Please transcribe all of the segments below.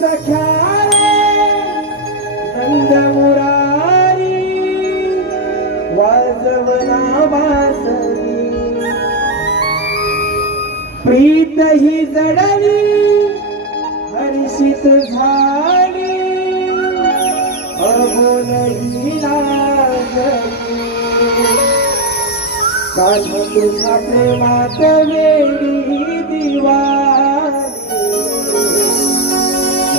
सख्या नंद मुरारी वाजवना वासरी प्रीत ही जडली हर्षित झाली अबोलही लागली कान्हा तुझ्या प्रेमात वेडी दिवाली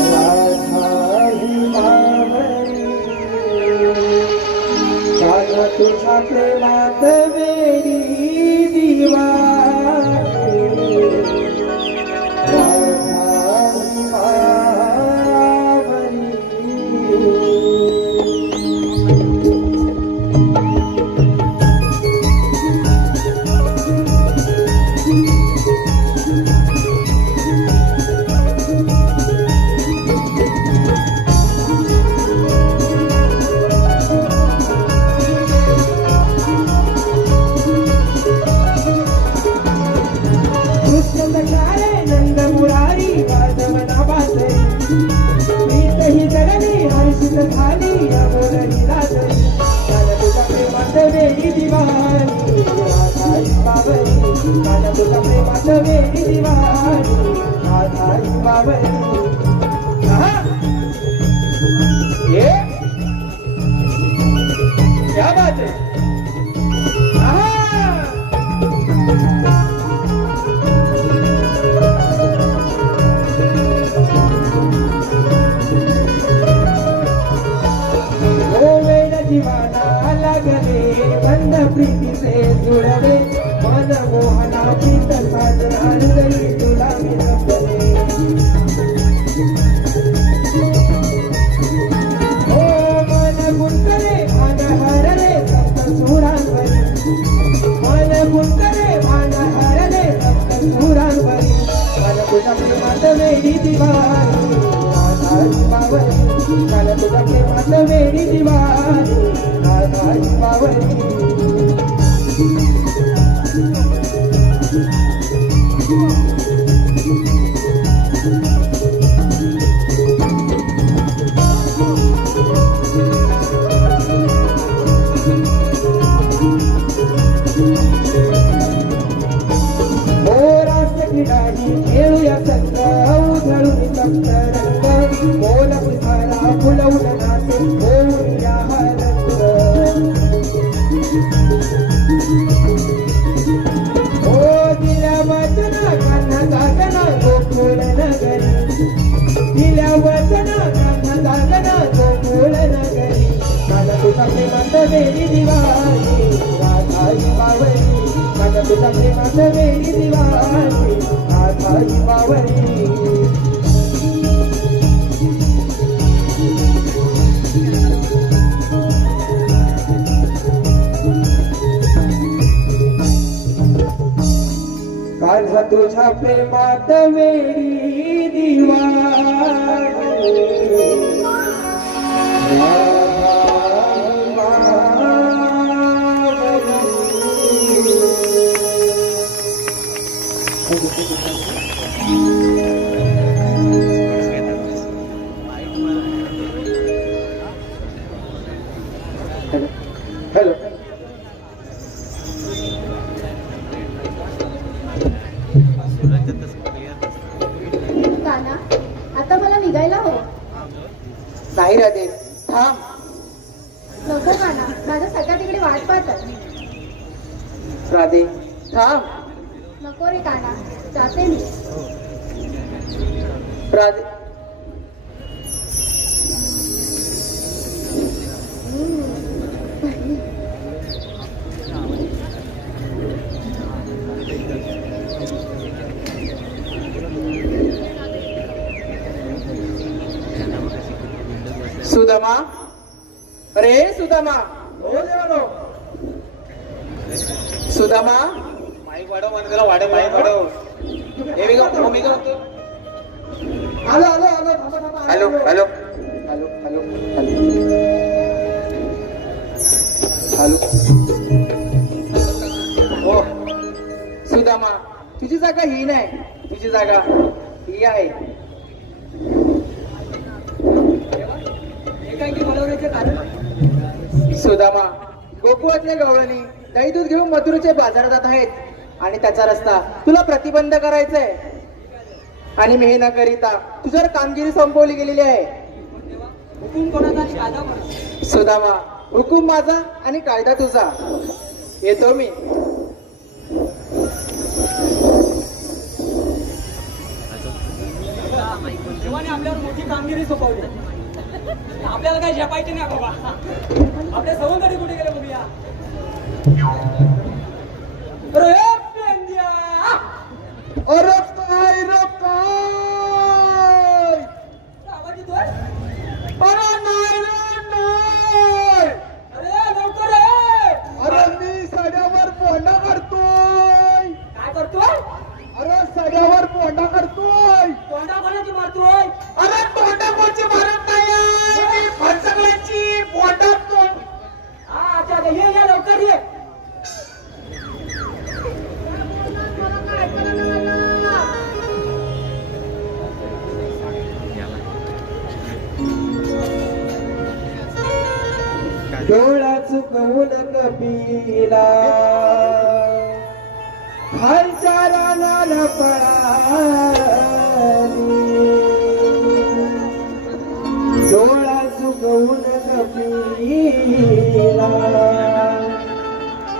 राधा ही मावळी कान्हा तुझ्या प्रेमात वेडी दिवाली राधा ही मावळी नंद मुरारी वाजवना वासरी प्रीत ही जडली हर्षित झाली अबोलही लागली कान्हा तुझ्या प्रेमात वेडी दिवाली राधा ही मावळी कान्हा तुझ्या प्रेमात वेडी दिवाली राधा ही मावळी ये क्या बात है दीवाना लागले बंद प्रीती से जुळवे मन मोहना प्रीत साजन हरदरी तुला मी जपले ओ मन गुंतले भान हरले सप्त सुरांवरी मन गुंतले भान हरले सप्त सुरांवरी मन तुझ्या प्रेमात वेडी दिवाली राधा ही मावळी कान्हा तुझ्या प्रेमात वेडी दिवाली राधा ही मावळी खेळूया संग उधळून सप्त रंग बोल पुसारा फुलवून नाचे होऊन या रंग ओ दिल्या वचना कान्हा जागना गोकुळ नगरी दिल्या वचना कान्हा जागना गोकुळ नगरी कान्हा तुझ्या प्रेमात वेडी दिवाली राधा ही मावळी कान्हा तुझ्या प्रेमात वेडी दिवाली राधा ही मावळी कान्हा तुझ्या प्रेमात वेडी दिवाली हॅलो कान्हा आता मला निघायला हो नाही राधे थांब नको कान्हा माझ्या सगळ्या तिकडे वाट पाहतात राधे थांब नको रे कान्हा जाते मी राधे सुदामा अरे सुदामा हो देवानो सुदामा माईक वाढव म्हणजे त्याला वाढव माईक वाढव हे मी का मी का आलो आलो आलो थांबा थांबा hello hello hello hello hello हो सुदामा तुझी जागा ही नाही तुझी जागा ही आहे एकांकी बोलवण्याचे कारण सुदामा गोकुळातल्या गवळणी दही दूध घेऊन मथुरेच्या बाजारात जात आहेत आणि त्याचा रस्ता तुला प्रतिबंध करायचा आहे आणि मी हे न करिता तुझ्यावर कामगिरी संपवली गेलेली आहे. हुकूम कोणाचा कायदा कोणाचा? सुदामा हुकूम माझा आणि कायदा तुझा. येतो मी. देवाने आपल्यावर मोठी कामगिरी सोपवली. आपल्याला काही झेपायचे नाही बाबा. आपले सवंगडी कुठे गेले बघूया. अरे पेंड्या! अरे काय रे काय? आवाज येतोय? अरे नाही रे नाही. अरे लवकर ये! अरे मी सड्यावर पोंडा करतोय. काय करतोय? अरे सड्यावर पोंडा करतोय. तोंडा कोणाची मारतोय? अरे पोंडा कोणची मारत नाही, मी फणसगळ्याची पोंडात. हा अच्छा अच्छा. ये लवकर ये. डोळा चुकवून कपिला खालच्या रानाला पळाली. डोळा चुकवून कपिला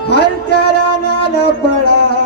खालच्या रानाला पळाली.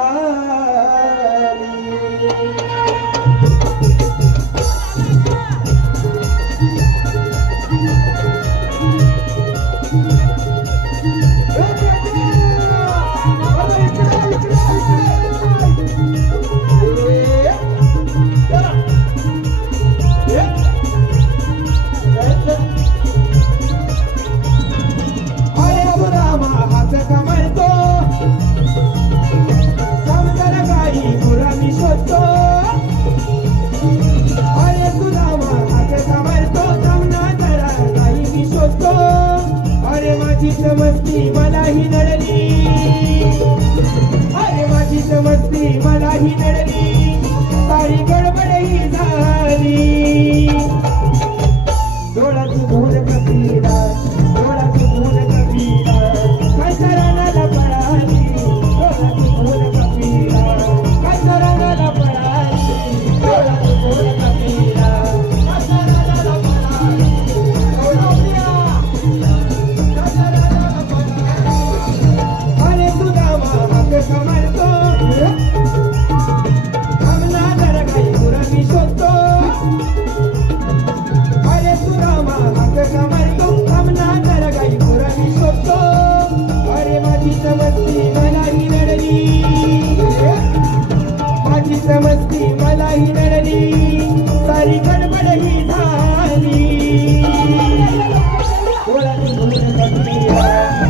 मस्ती मलाही नडली. अरे माझी समस्ती मलाही नडली. सारी गडबडही झाली. डोळा चुकवून कपिला डोळा चुकवून कपिला खालच्या रानाला पळाली. डोळा चुकवून कपिला खालच्या रानाला पळाली. डोळा चुकवून कपिला खालच्या रानाला पळाली. अरे सुदामा हाक कमालतो. आमना जरा काही पुरावी शोधतो. अरे सुदामा हाक कमालतो. आमना जरा काही पुरावी शोधतो. अरे माझी समस्ती मलाही नडली. माझी समस्ती मलाही नडली. सारी गडबडही झाली. डोळा चुकवून कपिला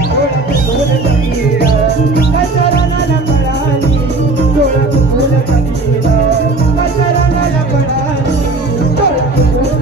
डोळा चुकवून कपिला खालच्या रानाला पळाली. डोळा चुकवून कपिला खालच्या रानाला पळाली. डोळा चुकवून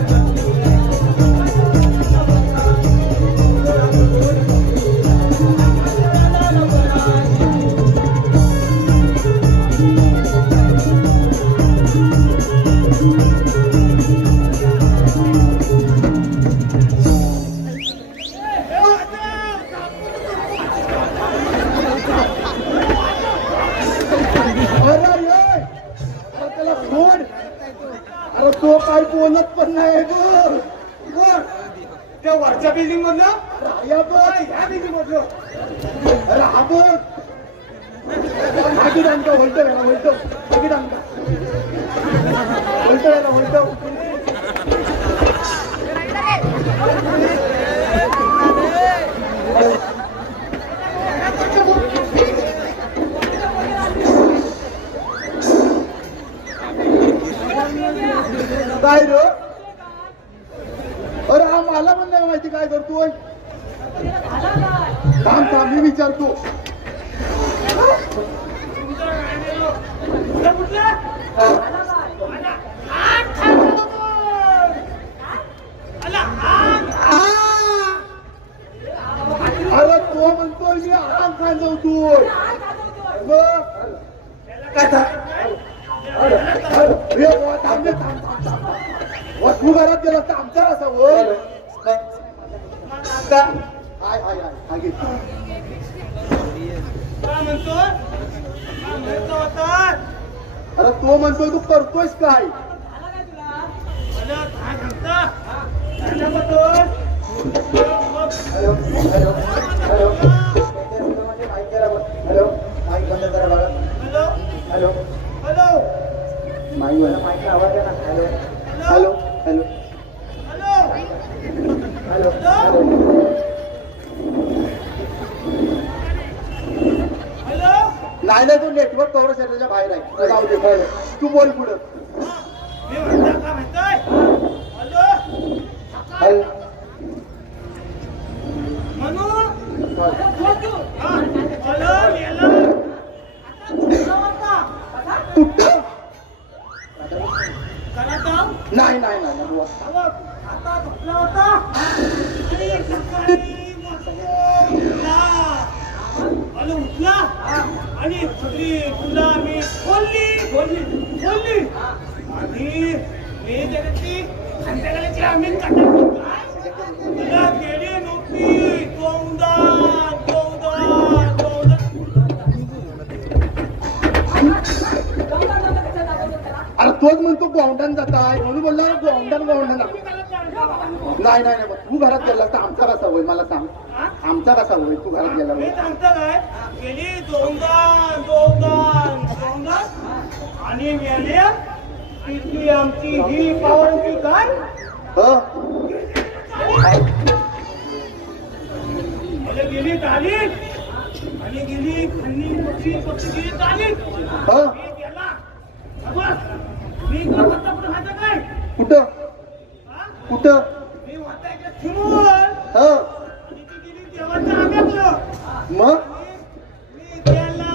तो काय बोलत पण नाही गं. त्या वरच्या बिल्डिंग मधलं या बघ ह्या बिल्डिंग मधलं. अरे हा बघ आगी आणतो होलतो याला होलतो आगी आणतो होलतो याला होलतो. काय रे? अरे हा मला पण नाही माहिती काय करतोय. थांब थांब मी विचारतो. अरे तो म्हणतोय मी आराम खान जाऊतोय. काय थांब थांब थांब. तू घरात गेला तर आमचा असा होय आता हाय हाय हाय हा घे. काय म्हणतो काय म्हणतो होता अरे तो म्हणतोय तू करतोयस काय झाला काय तुला मला काय म्हणता त्याच्याबद्दल hello hello hello hello mike बंद करा बघा हॅलो हॅलो हॅलो माईक बंद माईकला आवाज द्या ना hello hello hello hello hello hello नाही नाही तू नेटवर्क कव्हर क्षेत्राच्या बाहेर आहे जाऊ दे हॅलो तू बोल पुढं मी म्हणता काय म्हणताय हॅलो हॅलो म्हणून हॅलो. हॅलो याला कुठं करा जाऊ नाही नाही नाही नाही बुवा. आता झोपला होता आणि सकाळी उठला आणि उठला आणि सगळी तुला मी बोलली आणि मी त्याची संध्याकाळची आम्ही तुला गेली नव्हती अरे तोच म्हणतो गोंडण जाताय म्हणून बोलला गोंडण नाही नाही नाही तू घरात गेला तर आमचा कसा होईल मला सांग आमचा कसा होईल तू घरात गेला मी सांगतो काय गेली दोनदा आणि मेल्या तिथली आमची ही पावरची काय गेली तालीम आणि गेली खन्नी पक्षी गेली तालीम मी गेला मी इकडं होता कुठं खायचं काय कुठं हा? कुठं मी होता इकडे थिमून आणि ती गेली देवाच्या आंब्यातलं मग मी गेला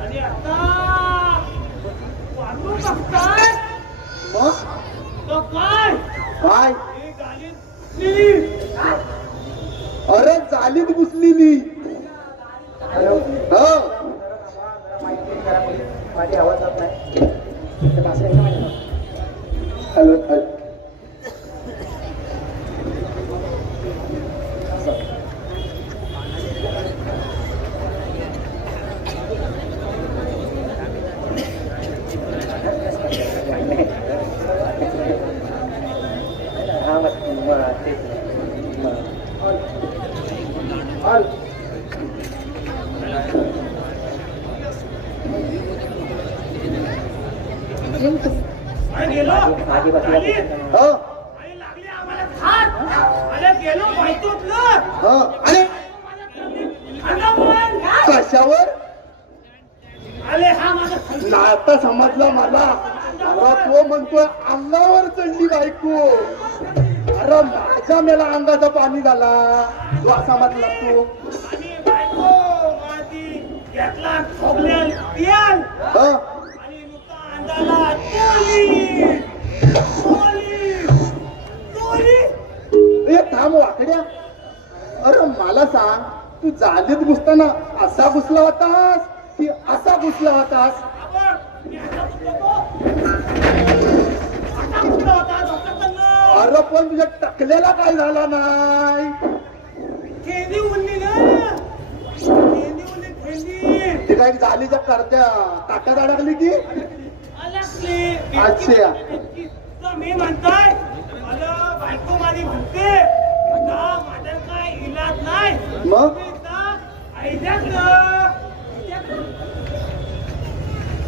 आणि आता वाटू बघताय मग तर काय काय ही गाली अरे चालीत घुसलेली माझी आवाज जात नाही हॅलो हॅलो गेलो आणि लागली आम्हाला खात अरे गेलो माहितीतलं अरे कशावर अरे हा माझा आता समजलं मला अरे तो म्हणतोय अंगावर चढली बायको अरे माझ्या मेला अंगाचं पाणी झाला तो असा म्हटला तू आणि बायको माझी घेतला ठोकल्या पियाल आणि नुसता अंगाला टोली ए थांब वाकड्या अरे मला सांग तू जालीत घुसताना असा घुसला होतास की असा घुसला होतास अरे पण तुझ्या टकलेला काय झाला नाही खेळी उरली ना खेळी उरली खेळी ते काय जालीच्या करत्या ताटात अडकली की अलगली अच्छा मी म्हणताय मला बायको माझी म्हणते आता माझ्या काय इलाज नाही मग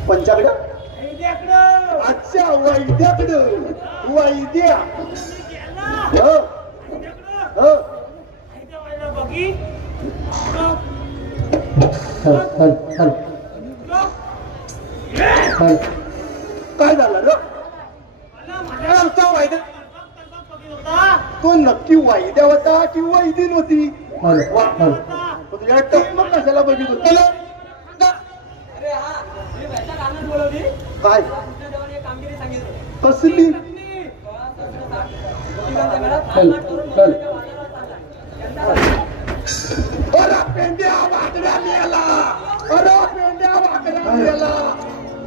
पंचाकडं अच्छा वैद्याकडं वैद्या बघी काय झालं रे तो नक्की वैद्या होता कि वैदी नव्हती तुझ्या टकमक कशाला बघित होती अरे हा मी भाषा कानात बोलवली काय तुमच्या देवाने कामगिरी सांगितलं कसली अरे पेंड्या वाकड्या मेला अरे पेंड्या वाकड्या मेला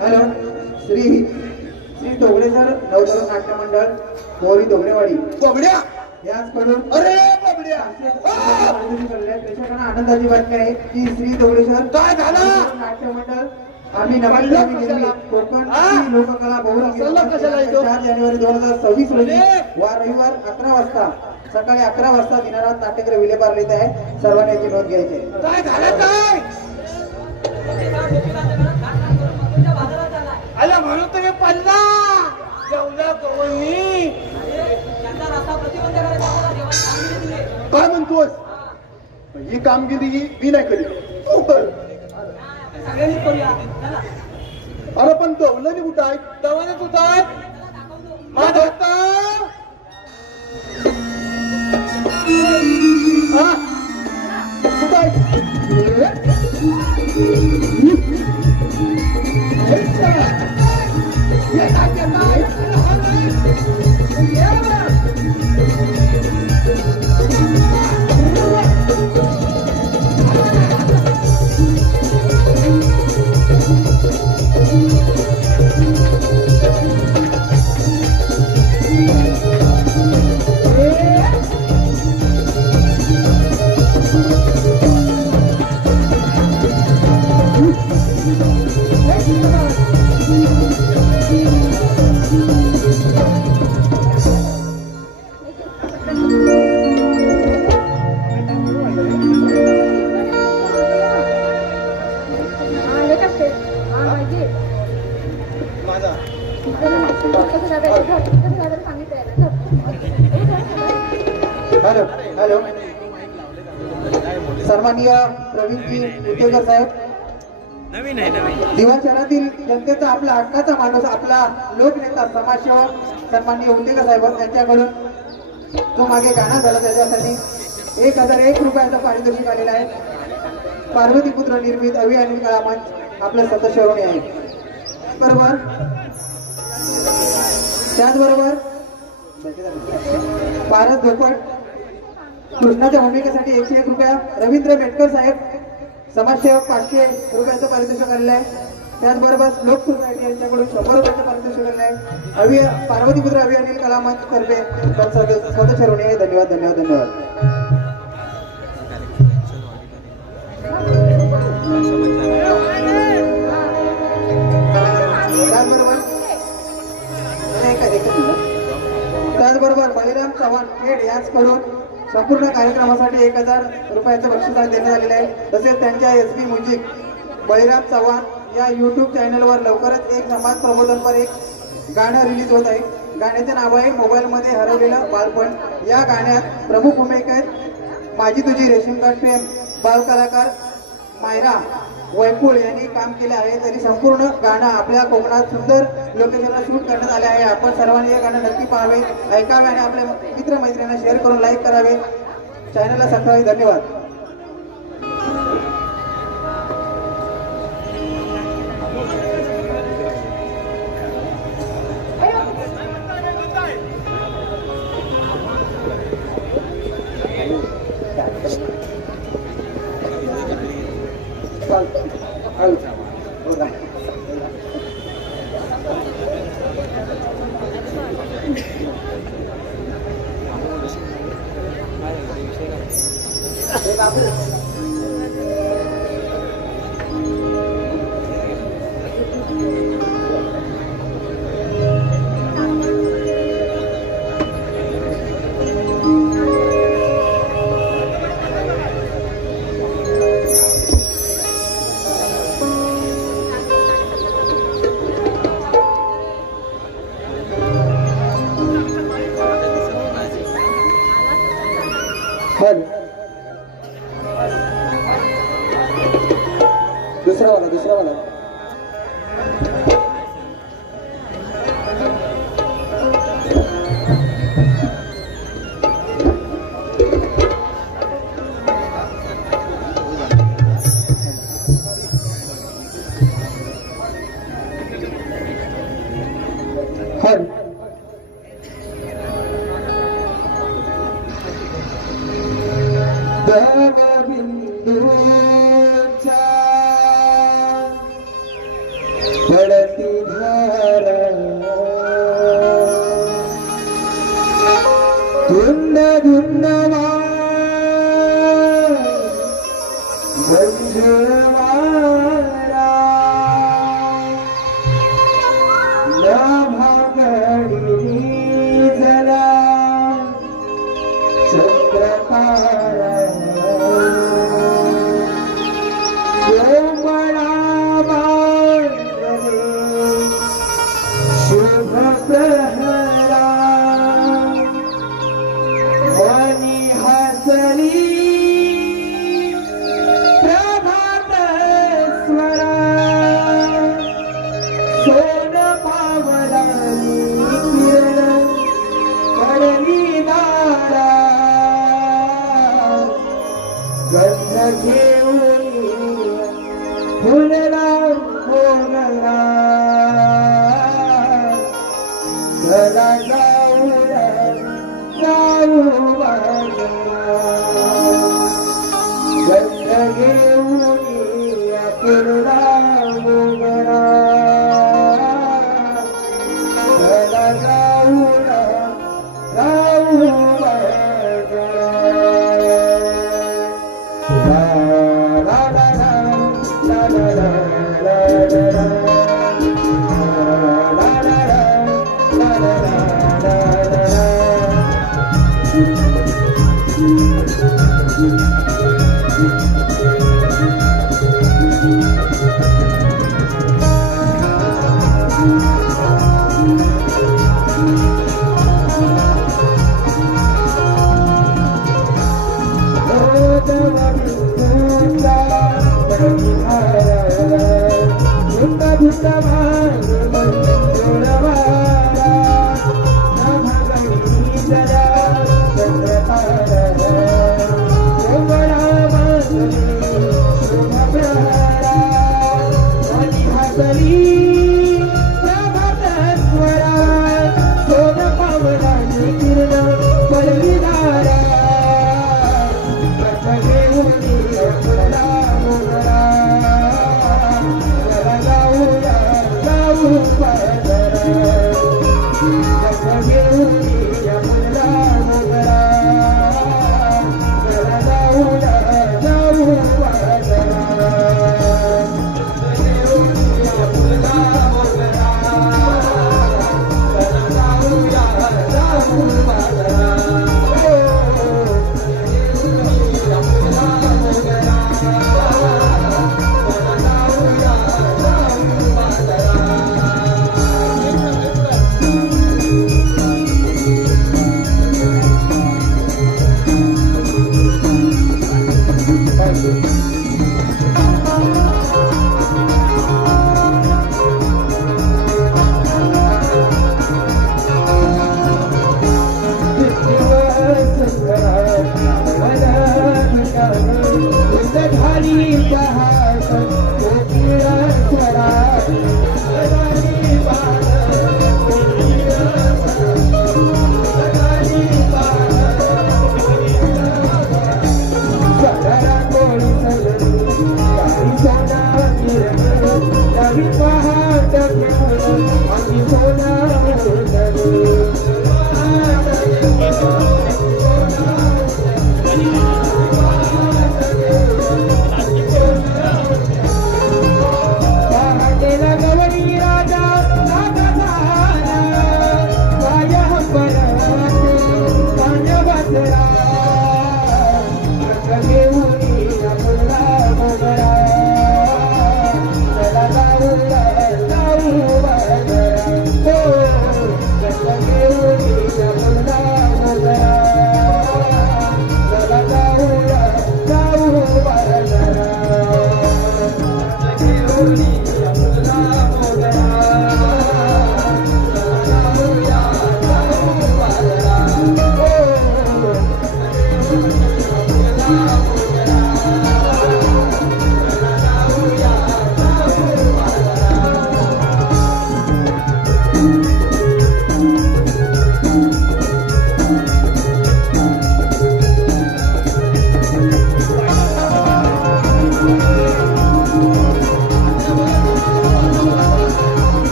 हॅलो श्री धोगडेसर नवतरुण नाट्य मंडळ मोरी धोगडेवाडी बोबड्या याचकडून अरे बोबड्या प्रेक्षकांना आनंदाची बातमी आहे की श्री धोगडेसर काय झालं नाट्य मंडळ आम्ही नवीन कोकण लोककला बहुरंगी 4 जानेवारी 2026 रोजी वार रविवार 11 वाजता सकाळी 11 वाजता दिनारात नाट्यगृह विलेपार्ले येत आहे. सर्वांनी याची नोंद घ्यायची आहे. काय झालं काय बाजारात चाललाय. आला म्हणून तुम्ही पडला जेवला करून मी त्यांचा रस्ता प्रतिबंध करायचा होता, देवाने कामगिरी दिली. काय म्हणतोस ही कामगिरी मी नाही करीत तू कर सगळ्यांनीच करूया. चला. अरे पण दवलं कुठं आहे दवाने कुठं आहे माझा हात. हा? कुठं आहे? हॅलो हॅलो सन्माननीय प्रवीणजी उद्योजक साहेब दिवाण शहरातील जनतेचा आपला हक्काचा माणूस आपला लोकनेता समाजसेवक सन्माननीय उद्योजक साहेब यांच्याकडून जो मागे गाणं झाला त्याच्यासाठी 1001 रुपयाचा पारितोषिक आलेला आहे. पार्वतीपुत्र निर्मित अवि अनिल कला मंच आपल्या सदस्यावरून आहे. बरोबर त्याचबरोबर पारस धोपट कृष्णाच्या भूमिकेसाठी 101 रुपया. रवींद्र मेटकर साहेब समाजसेवक 500 रुपयाचं पारितोषिक आलेलं आहे. त्याचबरोबर श्लोक सोसायटी यांच्याकडून 100 रुपयाचं पारितोषिक आलेलं आहे. पार्वतीपुत्र अवि अनिल कला मंच तर्फे सदस्य ऋणी आहे. धन्यवाद धन्यवाद धन्यवाद. त्याचबरोबर बलिराम चव्हाण खेड याचकडून संपूर्ण कार्यक्रमासाठी 1000 रुपयाचं बक्षीस देण्यात आलेलं आहे. तसेच त्यांच्या SB म्युझिक बलिराम चव्हाण या YouTube चॅनलवर लवकरच एक समाज प्रबोधनपर एक गाणं रिलीज होत आहे. गाण्याचे नाव आहे मोबाईलमध्ये हरवलेलं बालपण. या गाण्यात प्रमुख भूमिकेत माझी तुझी रेशीमकाठ प्रेम बालकलाकार मायरा वैकुळ यांनी काम केले आहे. तरी संपूर्ण गाणं आपल्या कोकणात सुंदर लोकेशनला शूट करण्यात आले आहे. आपण सर्वांनी हे गाणं नक्की पाहावे, ऐकावे आणि आपल्या मित्रमैत्रिणींना शेअर करून लाईक करावे. चॅनलला सबस्क्राईब. धन्यवाद. दुसरा वाला बिंदूच्या बाजरा चला जाऊया जाऊ बाजरा गंध घेऊन पुरला मोगरा चला जाऊया जाऊ बाजरा la la la la la la la la la जाऊ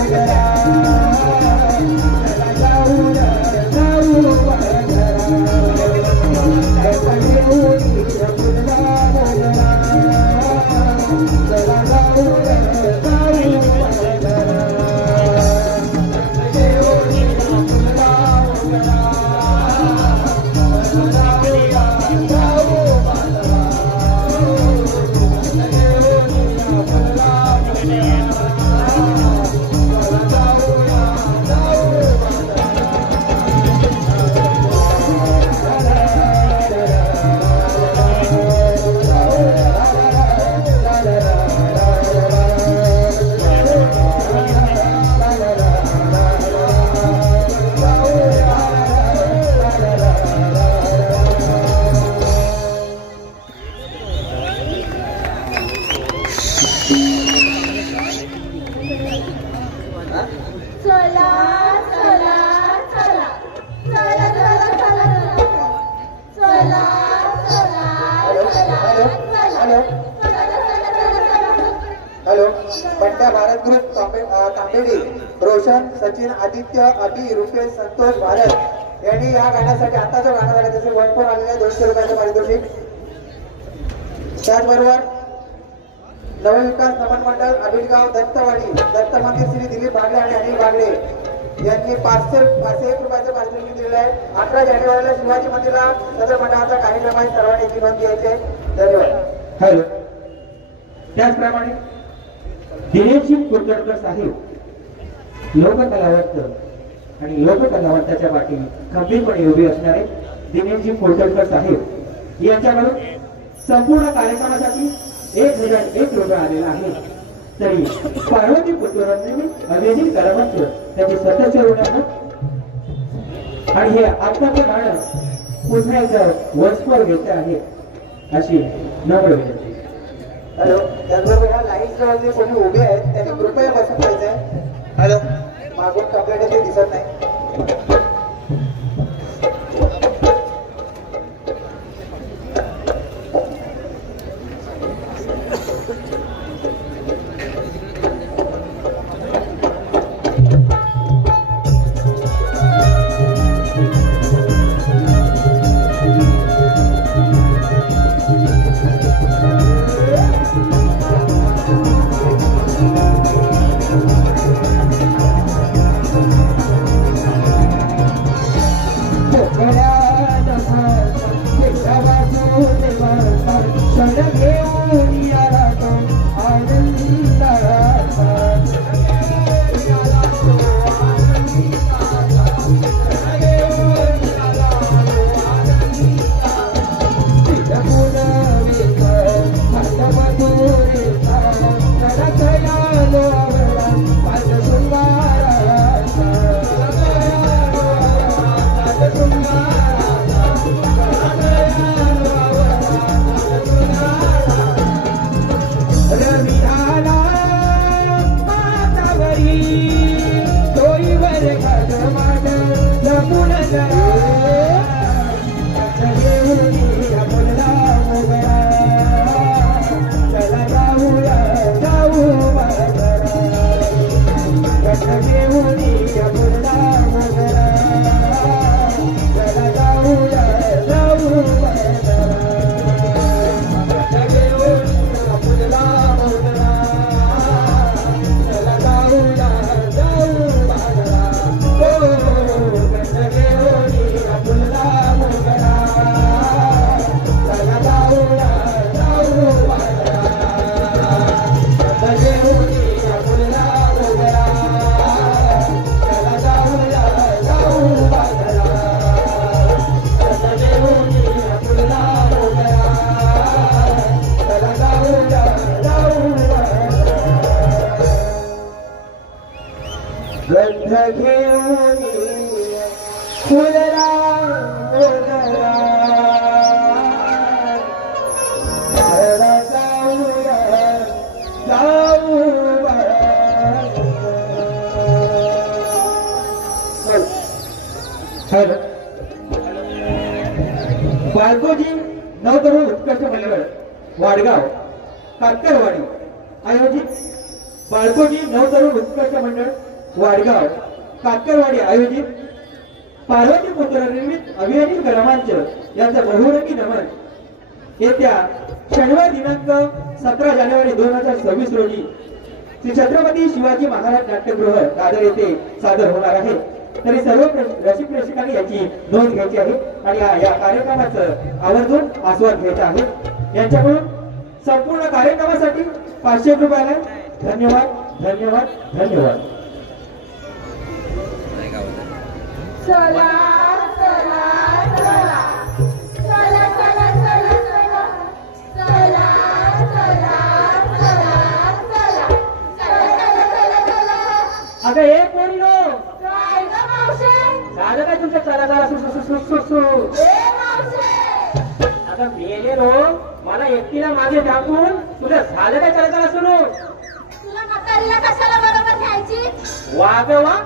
वगैरा चला जाऊया जाऊ वगैरा गणपती होळीचा फुलला वगैरा चला जाऊया जाऊ वगैरा गणपती होळीचा फुलला वगैरा चला जाऊया जाऊ वगैरा चला चला चला चला चला चला चला हॅलो बंट्या भारत ग्रुप तांबेडी रोशन सचिन आदित्य अभि रुपेश संतोष भारत यांनी या गाण्यासाठी आताच्या गाणं झालं जसे वन फोर आलेले 200 रुपयाचं पारितोषिक. त्याचबरोबर नवविकास नमन मंडळ अभिलगाव दत्तवाडी दत्त मंदिर श्री दिलीप बागडे आणि अनिल बागडे यांनी 501 रुपयाचं पारितोषिक दिलेलं आहे. 11 जानेवारीला शिवाजी मंदिरला सदर मंडळाचा कार्यक्रम आहे. सर्वांनी याची नोंद घ्यायची आहे. धन्यवाद. हॅलो त्याचप्रमाणे दिनेशजी कुलकर्णी साहेब लोककलावंत आणि लोककलावंताच्या पाठीने खंबीरपणे उभे असणारे दिनेशजी कुलकर्णी साहेब यांच्याकडून संपूर्ण कार्यक्रमासाठी 1001 रुपये आलेला आहे. तरी पार्वती पुत्ररंजनी अभिजित करमंच त्याचे सदस्य होणार आणि हे आत्ताचं गाणं पुन्हा एकदा वचपर घेत आहे अशी नम्र विनंती. हॅलो त्याचबरोबर ह्या लाईन जवळ जे कोणी उभे आहेत त्यांनी कृपया बसून जायचंय. हॅलो मागून कपडे ते दिसत नाही. बाळकोजी नवतरुण उत्कर्ष मंडळ वाडगाव कातरवाडी आयोजित बाळकोजी नवतरुण उत्कर्ष मंडळ वाडगाव कातकरवाडी आयोजित पार्वती पुत्र निर्मित अभियानिक गणमांच यांचा बहुरंगी नमन येत्या शनिवार दिनांक 17 जानेवारी 2026 रोजी श्री छत्रपती शिवाजी महाराज नाट्यगृह दादर येथे सादर होणार आहे. तरी सर्व रसिक प्रेक्षकांनी याची नोंद घ्यायची आहे आणि या कार्यक्रमाचं आवर्जून आस्वाद घ्यायचा आहे. यांच्याकडून संपूर्ण कार्यक्रमासाठी 500 रुपयाला. धन्यवाद धन्यवाद धन्यवाद. चला चला चला चला चला चला चला चला चला चला चला चला. अगं हे कोणी नो काय ग मावशे? झालं काय तुमच्या चला चला सु ए मावशे, आता मेले नो मला एकटीला मागे टाकून तुला झालं काय चला चला सुरू. तुला म्हातारीला कशाला बरोबर घ्यायची? वा ग वा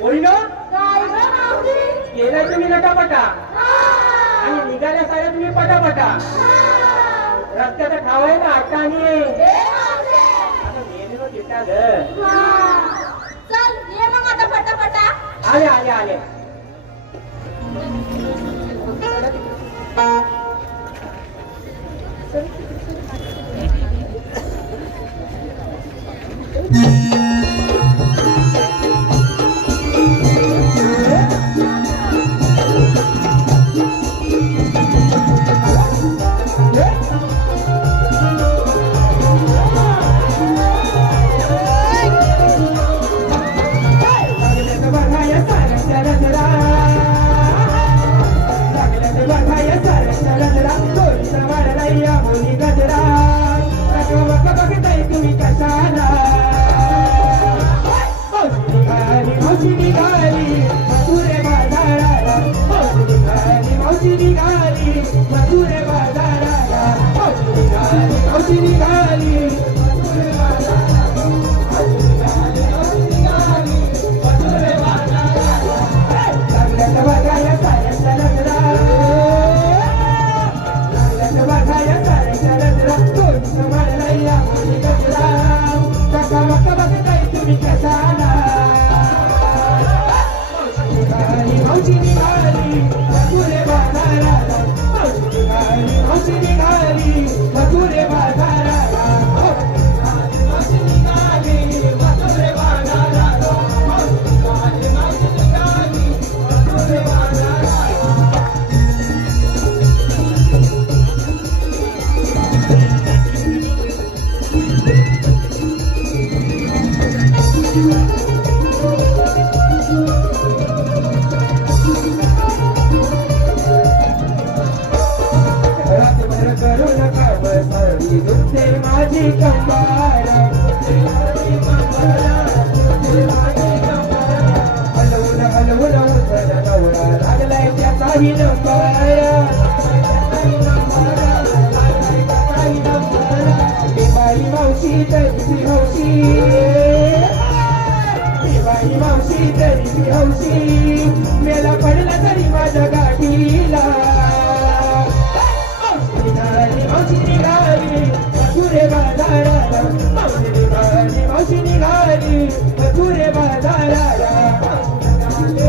कोणी नो काय ग मावशी? केलाय तुम्ही नटापटा हा, आणि निघाल्या साऱ्या तुम्ही पटापटा. हा. रस्त्याचा ठाव आहे ना अट्टाणी. ए मावशे, आता मेले नो तिथला ग. हा. चल ये मग आता पटापटा. आले आले आले. मेला पडला तरी माझ्या गाडीला मावशी निघाली मथुरे बाजाराला. मावशी निघाली मथुरे बाजाराला.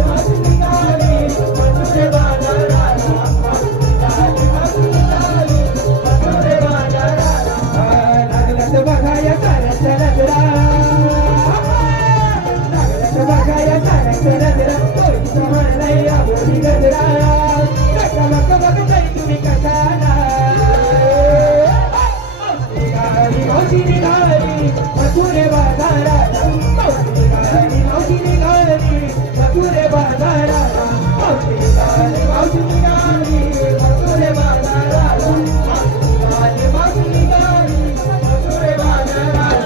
मावशी निघाली मथुरे बाजाराला. मथुरे बाजाराला. लागलं बघाया साऱ्याच्या नजरा. लागलं बघाया साऱ्याच्या नजरा. म्हणलंय बोली गजरा. कशाला बघताय तुम्ही कशाला. मावशी निघाली मथुरे बाजाराला. मावशी निघाली मथुरे बाजाराला. मावशी निघाली मथुरे बाजाराला. मावशी निघाली मथुरे बाजाराला.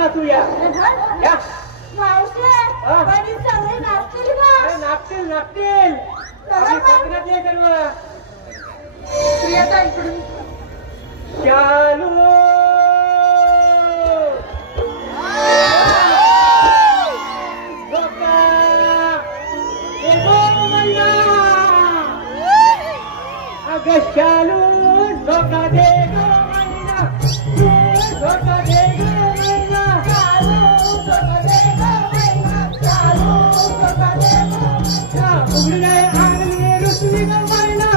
नाचूया या मावशी हा. बरी सगळे नाचतील का अरे नाचतील नाचतील आम्ही कोकणातले सर्व प्रियता इकडून चालू धोका ए गो मैना अगं चालू धोका दे गो मैना धोका दे गो मैना उघडले आणले रुसली गो मैना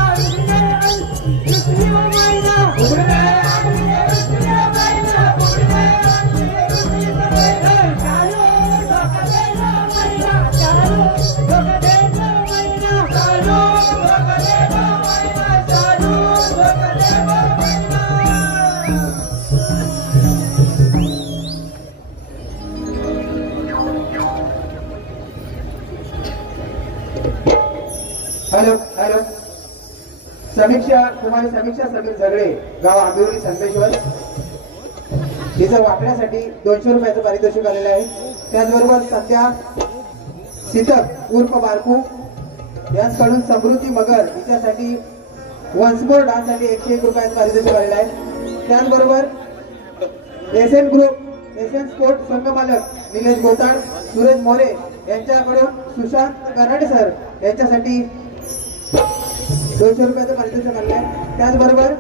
रुसली गो मैना उघडले आणले रुसली गो मैना उघडले आणले रुसली गो मैना चालू धोका दे गो मैना चालू धोका दे गो मैना चालू धोका दे गो मैना चालू धोका दे गो मैना हॅलो हॅलो समीक्षा कुमारी समीक्षा समीर झगडे गाव आंबिवली संकेश्वर हिचं वाकण्यासाठी 200 रुपयाचं पारितोषिक आलेलं आहे. त्याचबरोबर सध्या सीतक उर्फ बारकू यांच्याकडून समृद्धी मगर हिच्यासाठी वन्स मोर डान्ससाठी 101 रुपयाचं पारितोषिक आलेलं आहे. त्याचबरोबर एसएन ग्रुप एसएन स्पोर्ट संघ मालक निलेश गोताळ सुरेश मोरे यांच्याकडून सुशांत कराडे सर यांच्यासाठी 200 रुपयाचं पारितोषिक आलेलं आहे. त्याचबरोबर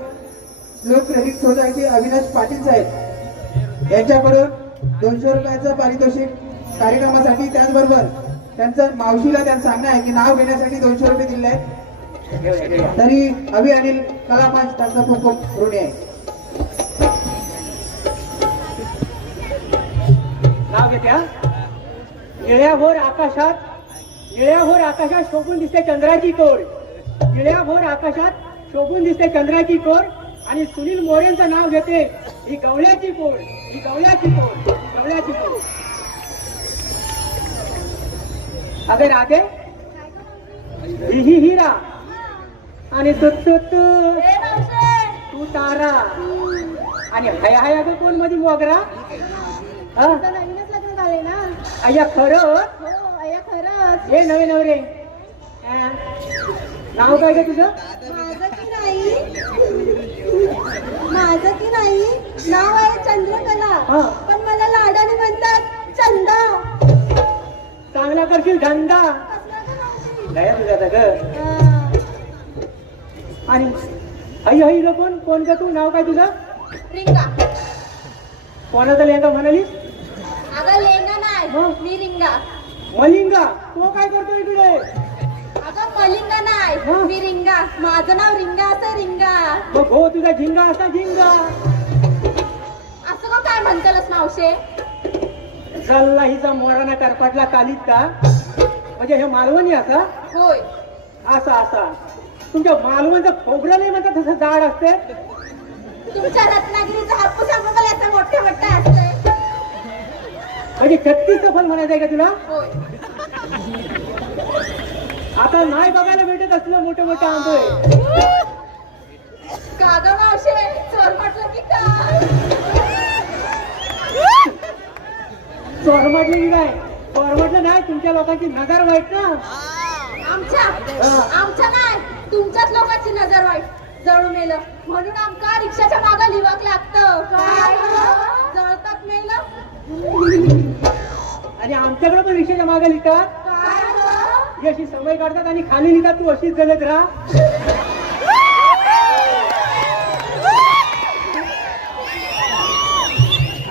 लोक क्रेडिट सोसायटी अविनाश पाटील साहेब यांच्याकडून 200 रुपयाचं पारितोषिक कार्यक्रमासाठी. त्याचबरोबर त्यांचं मावशीला त्यांचं सांगणं आहे की नाव घेण्यासाठी 200 रुपये दिले आहेत. तरी अभि अनिल कलामंच त्यांचा खूप खूप ऋणी आहे. नाव घेत्या निळ्याभोर आकाशात शोभून दिसते चंद्राची कोर निळ्याभोर आकाशात शोभून दिसते चंद्राची कोर आणि सुनील मोरेंचं नाव घेते ही गवळ्याची कोर ही गवळ्याची कोर अगं राधे ही हिरा आणि तू तारा आणि हया हया ग कोण मध्ये मोगरा हा आता नवीनच लग्न झाले ना अय्या खरं हो अय्या खरंच हे नवे नवरे नाव काय ग तुझं माझं की नाही नाव आहे चंद्रकला हा. पण मला लाडाने म्हणतात चंदा चांगला करशील धंदा कसला गं मावशी? काय तुझ्या ग हा. आणि हई हई ग कोण ग तू नाव काय तुझं रिंगा कोणाचा लेंगा म्हणालीस अगं लेंगा नाही मग? मी रिंगा मलिंगा तो काय करतो इकडे अगं मलिंगा नाही हा. मी रिंगा माझं नाव रिंगा असं रिंगा मग हो तुझा झिंगा असा झिंगा असं का काय म्हणतालच मावशे चालला हिचा मोराना करपाटला कालीत का म्हणजे हे मालवणी असा होय असा तुमच्या मालवणचं खोबरं नाही म्हणतात तसं जाड असते तुमच्या रत्नागिरीचा हापूस आंबा याचा मोठे मोठा असतंय म्हणजे 36 फल म्हणायचंय का तुला होय आता नाही बघायला भेटत असलं मोठे मोठे आंबे का गं मावशे चोर म्हटलं की काय चोर म्हटलं की काय चोर म्हटलं नाही तुमच्या लोकांची नजर वाईट ना आमच्या नाही तुमच्याच लोकांची नजर वाईट जळू मेलं म्हणून आमका रिक्षाच्या मागं लिवाक लागतं काय जळतात मेलं आणि आमच्याकडे पण रिक्षाच्या मागे लिहितात काय ही अशी सवय काढतात आणि खाली लिहितात तू अशीच जगत राहा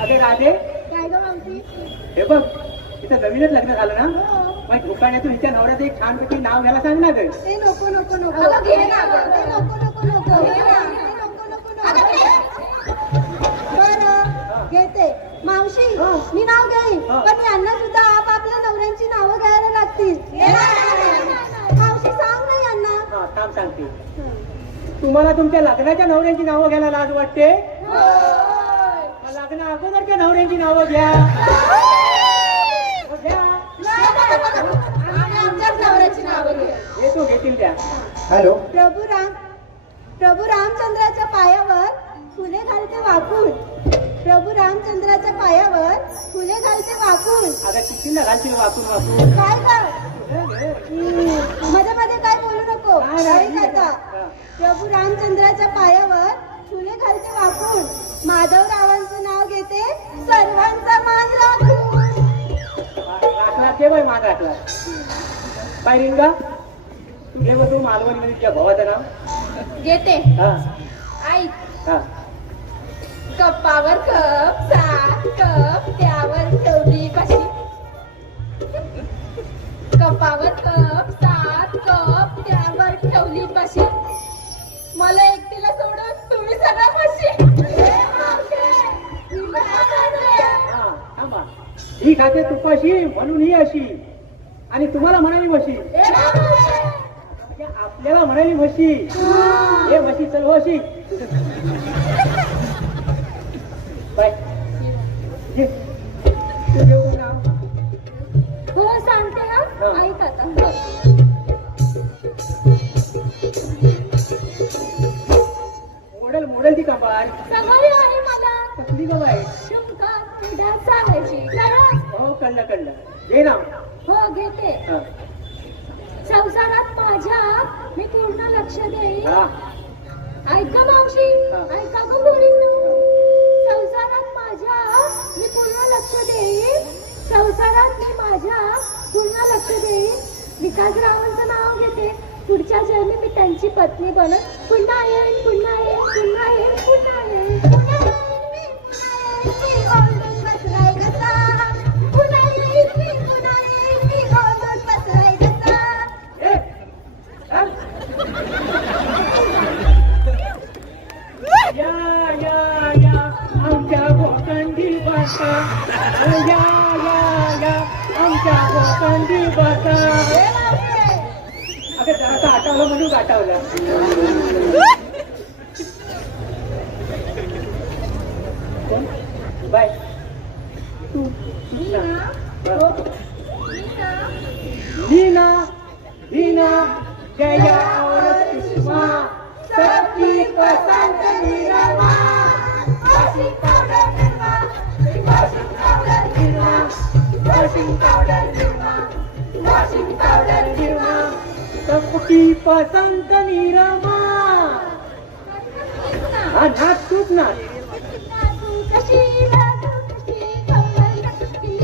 अरे राधे काय गं मावशी हे बघ इथं नवीनच लग्न झालं ना हो. मग दुकानातून हिच्या नवऱ्याचं एक छानपैकी नाव घ्यायला सांग ना ग ते नको नको नको अगं घे ना गं. ते नको नको नको घे ना. ते नको नको नको बरं घेते मावशी हा. मी नाव घेईन हा. पण यांना सुद्धा आपापल्या नवऱ्यांची नावं घ्यायला लागतील मावशी सांग ना यांना हा थांब सांगते तुम्हाला तुमच्या लग्नाच्या नवऱ्यांची नावं घ्यायला लाज वाटते होय. मग लग्न अगोदरच्या नवऱ्यांची नावं घ्या मग घ्या आम्ही आमच्याच नवऱ्याची नावं घेऊ हे तो घेतील त्या हॅलो प्रभू रामचंद्राच्या पायावर फुले घालते वाकून प्रभू रामचंद्राच्या पायावर फुले घालते वाकून. आता कितीला घालशील वाकून वाकून? काय ग मध्ये मध्ये काय बोलू नको. नाही, नाही. ऐक आता. हा. प्रभू रामचंद्राच्या पायावर फुले घालते वाकून, माधवरावांचं नाव घेते सर्वांचा मान राखून. राखला ते बाई मान राखला. बाय रिंगा तू घे तू मालवणी मध्ये तुझ्या भावाचं नाव घेते. हा ऐक. हा कपावर कप, सात कप, त्यावर ठेवली बशी. कपावर कप, सात कप, त्यावर ठेवली बशी. मला एकटीला सोडून तुम्ही सगळं म्हशी. हा थांबा. ही खाते तुपाशी म्हणून ही अशी आणि तुम्हाला म्हणाली म्हशी म्हणजे आपल्याला म्हणाली म्हशी. हे म्हशी चल म्हशी बाय ये. तू जेवू ना. हो सांगते ना. हा. ऐक आता. मोडल मोडल ती कंबार सगळी आहे मला कसली गं बाई. शुंका पिढ्यात सांगायची कळलं? हो कळलं कळलं. घे ना. हो घेते. हा. संसारात माझ्या मी पूर्ण लक्ष देईन. हा. ऐका मावशी. हा. ऐका गं मुलींनो. संसारात माझ्या मी पूर्ण लक्ष देईन. संसारात मी माझ्या पूर्ण लक्ष देईन. विकासरावांचं नाव घेते. पुढच्या जन्मी मी त्यांची पत्नी बनत पुन्हा येईन, पुन्हा येईन, पुन्हा येईन, पुन्हा येईन, पुन्हा येईन मी, पुन्हा येईन मी, ओरडून बसलाय कसा. पुन्हा येईन मी, पुन्हा येईन मी, ओरडून बसलाय कसा. ए, चल. या आमच्या भोकंडी बसा. या आमच्या भोकंडी बसा. अगं जरा आठवलं म्हणून आठवलं. कोण? बाय तू लीना लीना जया और सुषमा सबकी पसंद Nirma. Washing powder Nirma, washing powder Nirma, washing powder Nirma, washing powder Nirma. सबकी पसंद निरमा. हा नाच तूच नाच. नाचू कशी, नाचू कशी, कमर लचकली.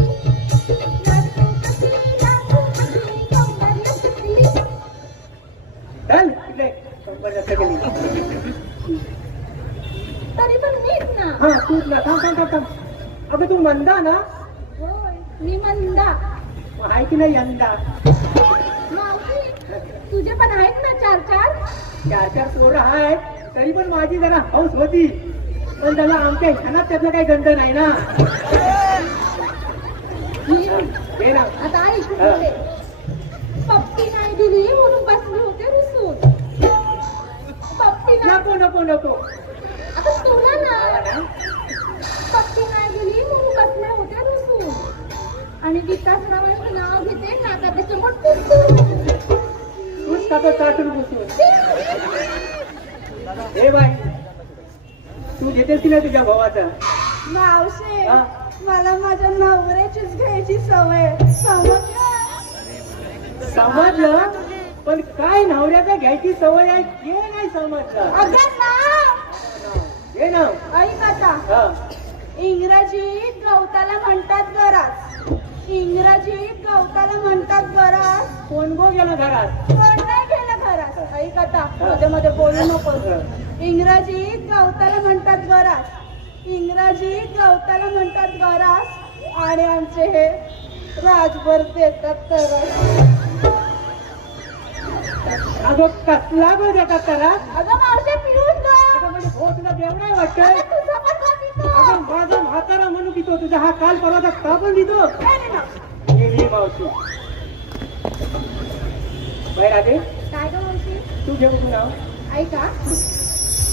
नाचू कशी, नाचू कशी, कमर लचकली. चल इकडे कंबर जास्त गेली. तरी पण मीच ना. हा तूच ना. थांब थांब थांब थांब. अगं तू मंदा ना. होय मी मंदा. मग आहे की नाही यंदा. मावशी तुझे पण आहेत ना चार चार. चार चार पोरं आहेत तरी पण माझी जरा हौस होती. पण त्याला आमच्या ह्यानात त्यातलं काही गंध नाही ना. हे ना. आता ऐक हा. होते. पप्पी नाही दिली म्हणून बसले होते रुसून. पप्पी नाही. नको नको नको. आता तुला ना. पप्पी नाही दिली म्हणून बसले होते रुसून. आणि विकासरावांचं नाव घेते नाकाच्या समोर तूच का तो चाटून बसून. हे बाई तू घेतेस की नाही तुझ्या भावाचा. मावशे हा? मला माझ्या नवऱ्याचीच घ्यायची सवय. समजलं पण काय नवऱ्याचा घ्यायची सवय आहे हे नाही समजलं. अगं ना. हे ना. ऐक आता. हा. इंग्रजीत गवताला म्हणतात गरास. इंग्रजीत गवताला म्हणतात गरास. कोण गो गेला घरात. कोण नाही गेलं घरात. ऐक आता. मध्ये मध्ये बोलू नको. इंग्रजीत गवताला म्हणतात गरास. इंग्रजीत गवताला म्हणतात गरास. आणि आमचे हे राजभर देतात तरस. अगं कसला गो देतात त्याला. अगं मावशे पिऊन ग. अगं म्हणजे हो तुला देव नाही वाटत. अगं तुझं पण का पितो? अगं माझा म्हातारा म्हणू पितो. तुझा हा काल परवाचा का पण पितो. नाही ना. ये मावशी. बाहेर आले काय ग मावशी. तू घेऊ तू नाव. ऐका.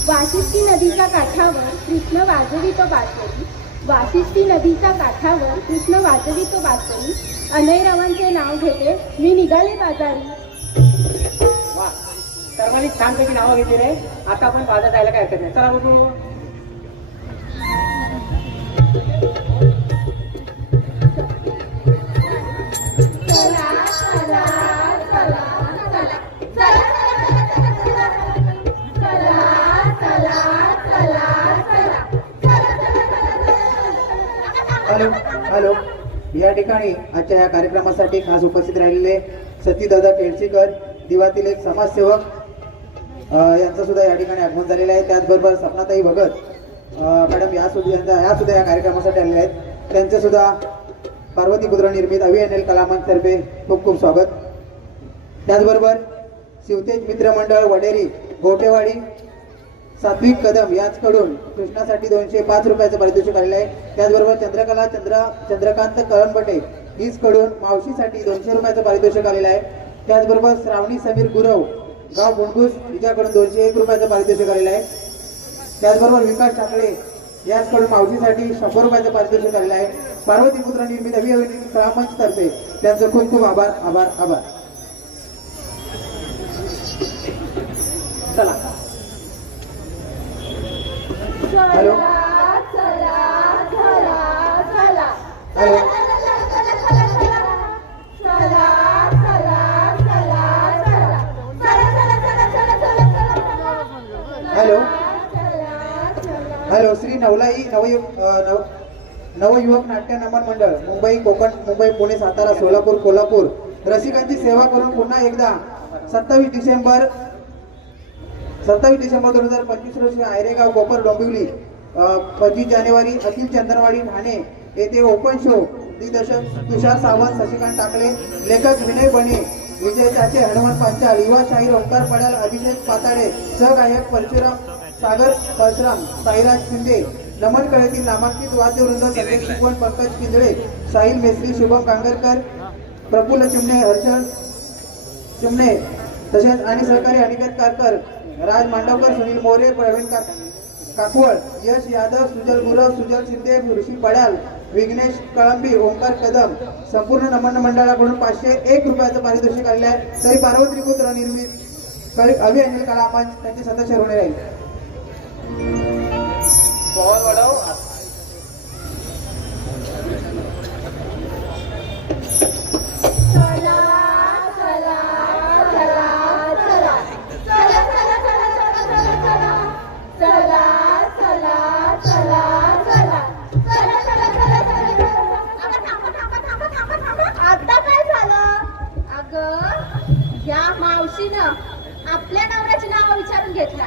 वाशिष्ठी नदीच्या काठावर कृष्ण वाजवितो बासरी. वाशिष्ठी नदीच्या काठावर कृष्ण वाजवितो बासरी. अनयरावांचे नाव घेते मी निघाले बाजारी. वा सर्वांनी छानपैकी नावं घेतली रे. आता आपण बाजार जायला काय हरकत नाही. चला बघू. हॅलो हॅलो या ठिकाणी आजच्या या कार्यक्रमासाठी खास उपस्थित राहिलेले सतीदादा केळशीकर दिवातील एक समाजसेवक यांचं सुद्धा या ठिकाणी आगमन झालेलं आहे. त्याचबरोबर सपनाताई भगत मॅडम या सुद्धा या कार्यक्रमासाठी आलेले आहेत. त्यांचे सुद्धा पार्वतीपुत्र निर्मित अभियान कलामंचतर्फे खूप खूप स्वागत. त्याचबरोबर शिवतेज मित्रमंडळ वडेरी गोटेवाडी सात्विक कदम याचकडून कृष्णासाठी 205 रुपयाचं पारितोषिक आलेलं आहे. त्याचबरोबर चंद्रकांत कळंबटे हीचकडून मावशीसाठी 200 रुपयाचं पारितोषिक आलेलं आहे. त्याचबरोबर श्रावणी समीर गुरव गाव गुंडूस हिच्याकडून 201 रुपयाचं पारितोषिक आलेलं आहे. त्याचबरोबर विकास ठाकरे याचकडून मावशीसाठी 100 रुपयाचं पारितोषिक आलेलं आहे. पार्वतीपुत्र निर्मित अभियान कलामंचतर्फे त्यांचं खूप खूप आभार आभार आभार. चला hello hello hello hello Shri नवलाई नवयुवक नाट्य नमन मंडळ मुंबई कोकण मुंबई पुणे सातारा सोलापूर कोल्हापूर रसिकांची सेवा करून पुन्हा एकदा 27 डिसेंबर 2025 रोजी आयरेगाव कोपर डोंबिवली 25 जानेवारी अखिल चंदनवाडी ठाणे येथे ओपन शो दिग्दर्शक तुषार सावंत शशिकांत टाकले लेखक विनय बने विजय चाचे हनुमान पांचाळ युवा शाहीर ओंकार पडाल अभिषेक पाताडे सहगायक परशुराम सागर परशुराम साईराज शिंदे नमन कळेतील नामांकित वाद्यवृंद संदेश शिकवण पंकज पिंजळे साहिल मेसरी शुभम कांगरकर प्रफुल्ल चिमणे हर्षल चिमणे तसेच आणि सहकारी अनिकेत कारकर राज मांडवकर सुनील मोरे प्रवीण काकवळ यश यादव सुजल गुरव सुजल शिंदे ऋषी पडाल विघ्नेश कळंबी ओंकार कदम संपूर्ण नमन मंडळाकडून 501 रुपयाचं पारितोषिक आलेलं आहे. तरी पार्वतीपुत्र निर्मित अभियान कलामंच त्यांचे सदस्य होणे राहील. आपल्या नवऱ्याचे नाव विचारून घेतला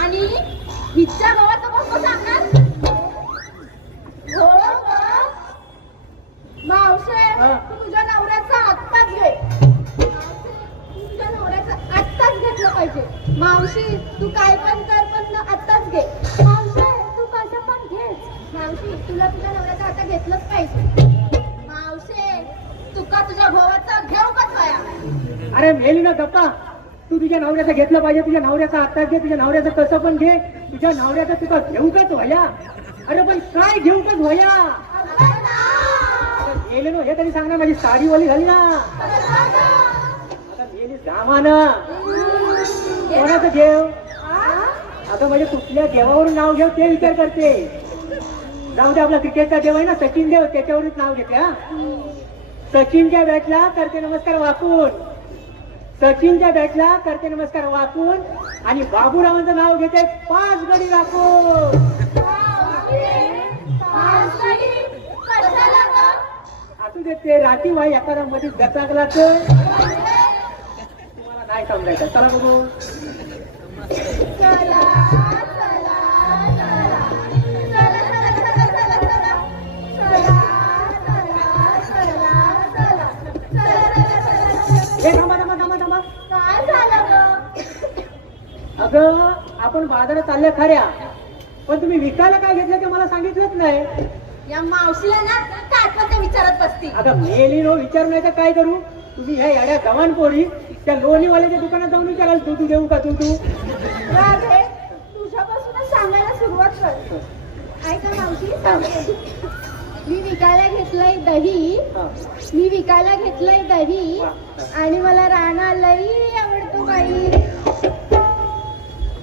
आणि हिच्या गावाचं कोण सांगणार? हो मावशे तू तुझ्या नवऱ्याचा आत्ताच घे. तुझ्या नवऱ्याचं आत्ताच घेतलं पाहिजे. मावशी तू काय पण कर पण आत्ताच घे. मावशे तू कसं पण घे. मावशी तुला तुझ्या नवऱ्याचं आता घेतलंच पाहिजे. मावशे तुका तुझ्या भावाचं घेऊ का काय? अरे मेली ना गप्पा. तू तुझ्या नवऱ्याचं घेतलं पाहिजे. तुझ्या नवऱ्याचा आत्ताच घे. तुझ्या नवऱ्याचं कसं पण घे. तुझ्या नवऱ्याचं तुका घेऊ काच व्हाया. अरे पण काय घेऊ काच व्हाया. मेले नो हे तरी सांग ना. माझी साडी वाली झाली ना आता मेली सामान कोणाचं घेऊ. आता म्हणजे कुठल्या देवावरून नाव घेऊ ते विचार करते. जाऊ दे आपला क्रिकेटचा देव आहे ना सचिन देव त्याच्यावरच नाव घेते. हा सचिनच्या बॅटला करते नमस्कार वाकून. सचिनच्या बॅटला करते नमस्कार वाकून आणि बाबूरावांचं नाव घेते 5 गडी राखून. असू दे ते राठी वाई एखादा मध्ये गचाकला तर तुम्हाला नाही समजायचं. चला बघू. अगं आपण बाजारात चालल्या खऱ्या पण तुम्ही विकायला काय घेतलं ते मला सांगितलंच नाही. या मावशीला ना काय पण ते विचारत बसती. अगं मेली नो विचारू नाही तर काय करू. तुम्ही ह्या याड्या गव्हाण पोरी त्या लोणीवाल्याच्या दुकानात जाऊन विचाराल तू देऊ का तू राधे तुझ्यापासूनच सांगायला सुरुवात कर. ऐका मावशी सांगते. मी विकायला घेतलंय दही आणि मला राणा लई आवडतो बाई.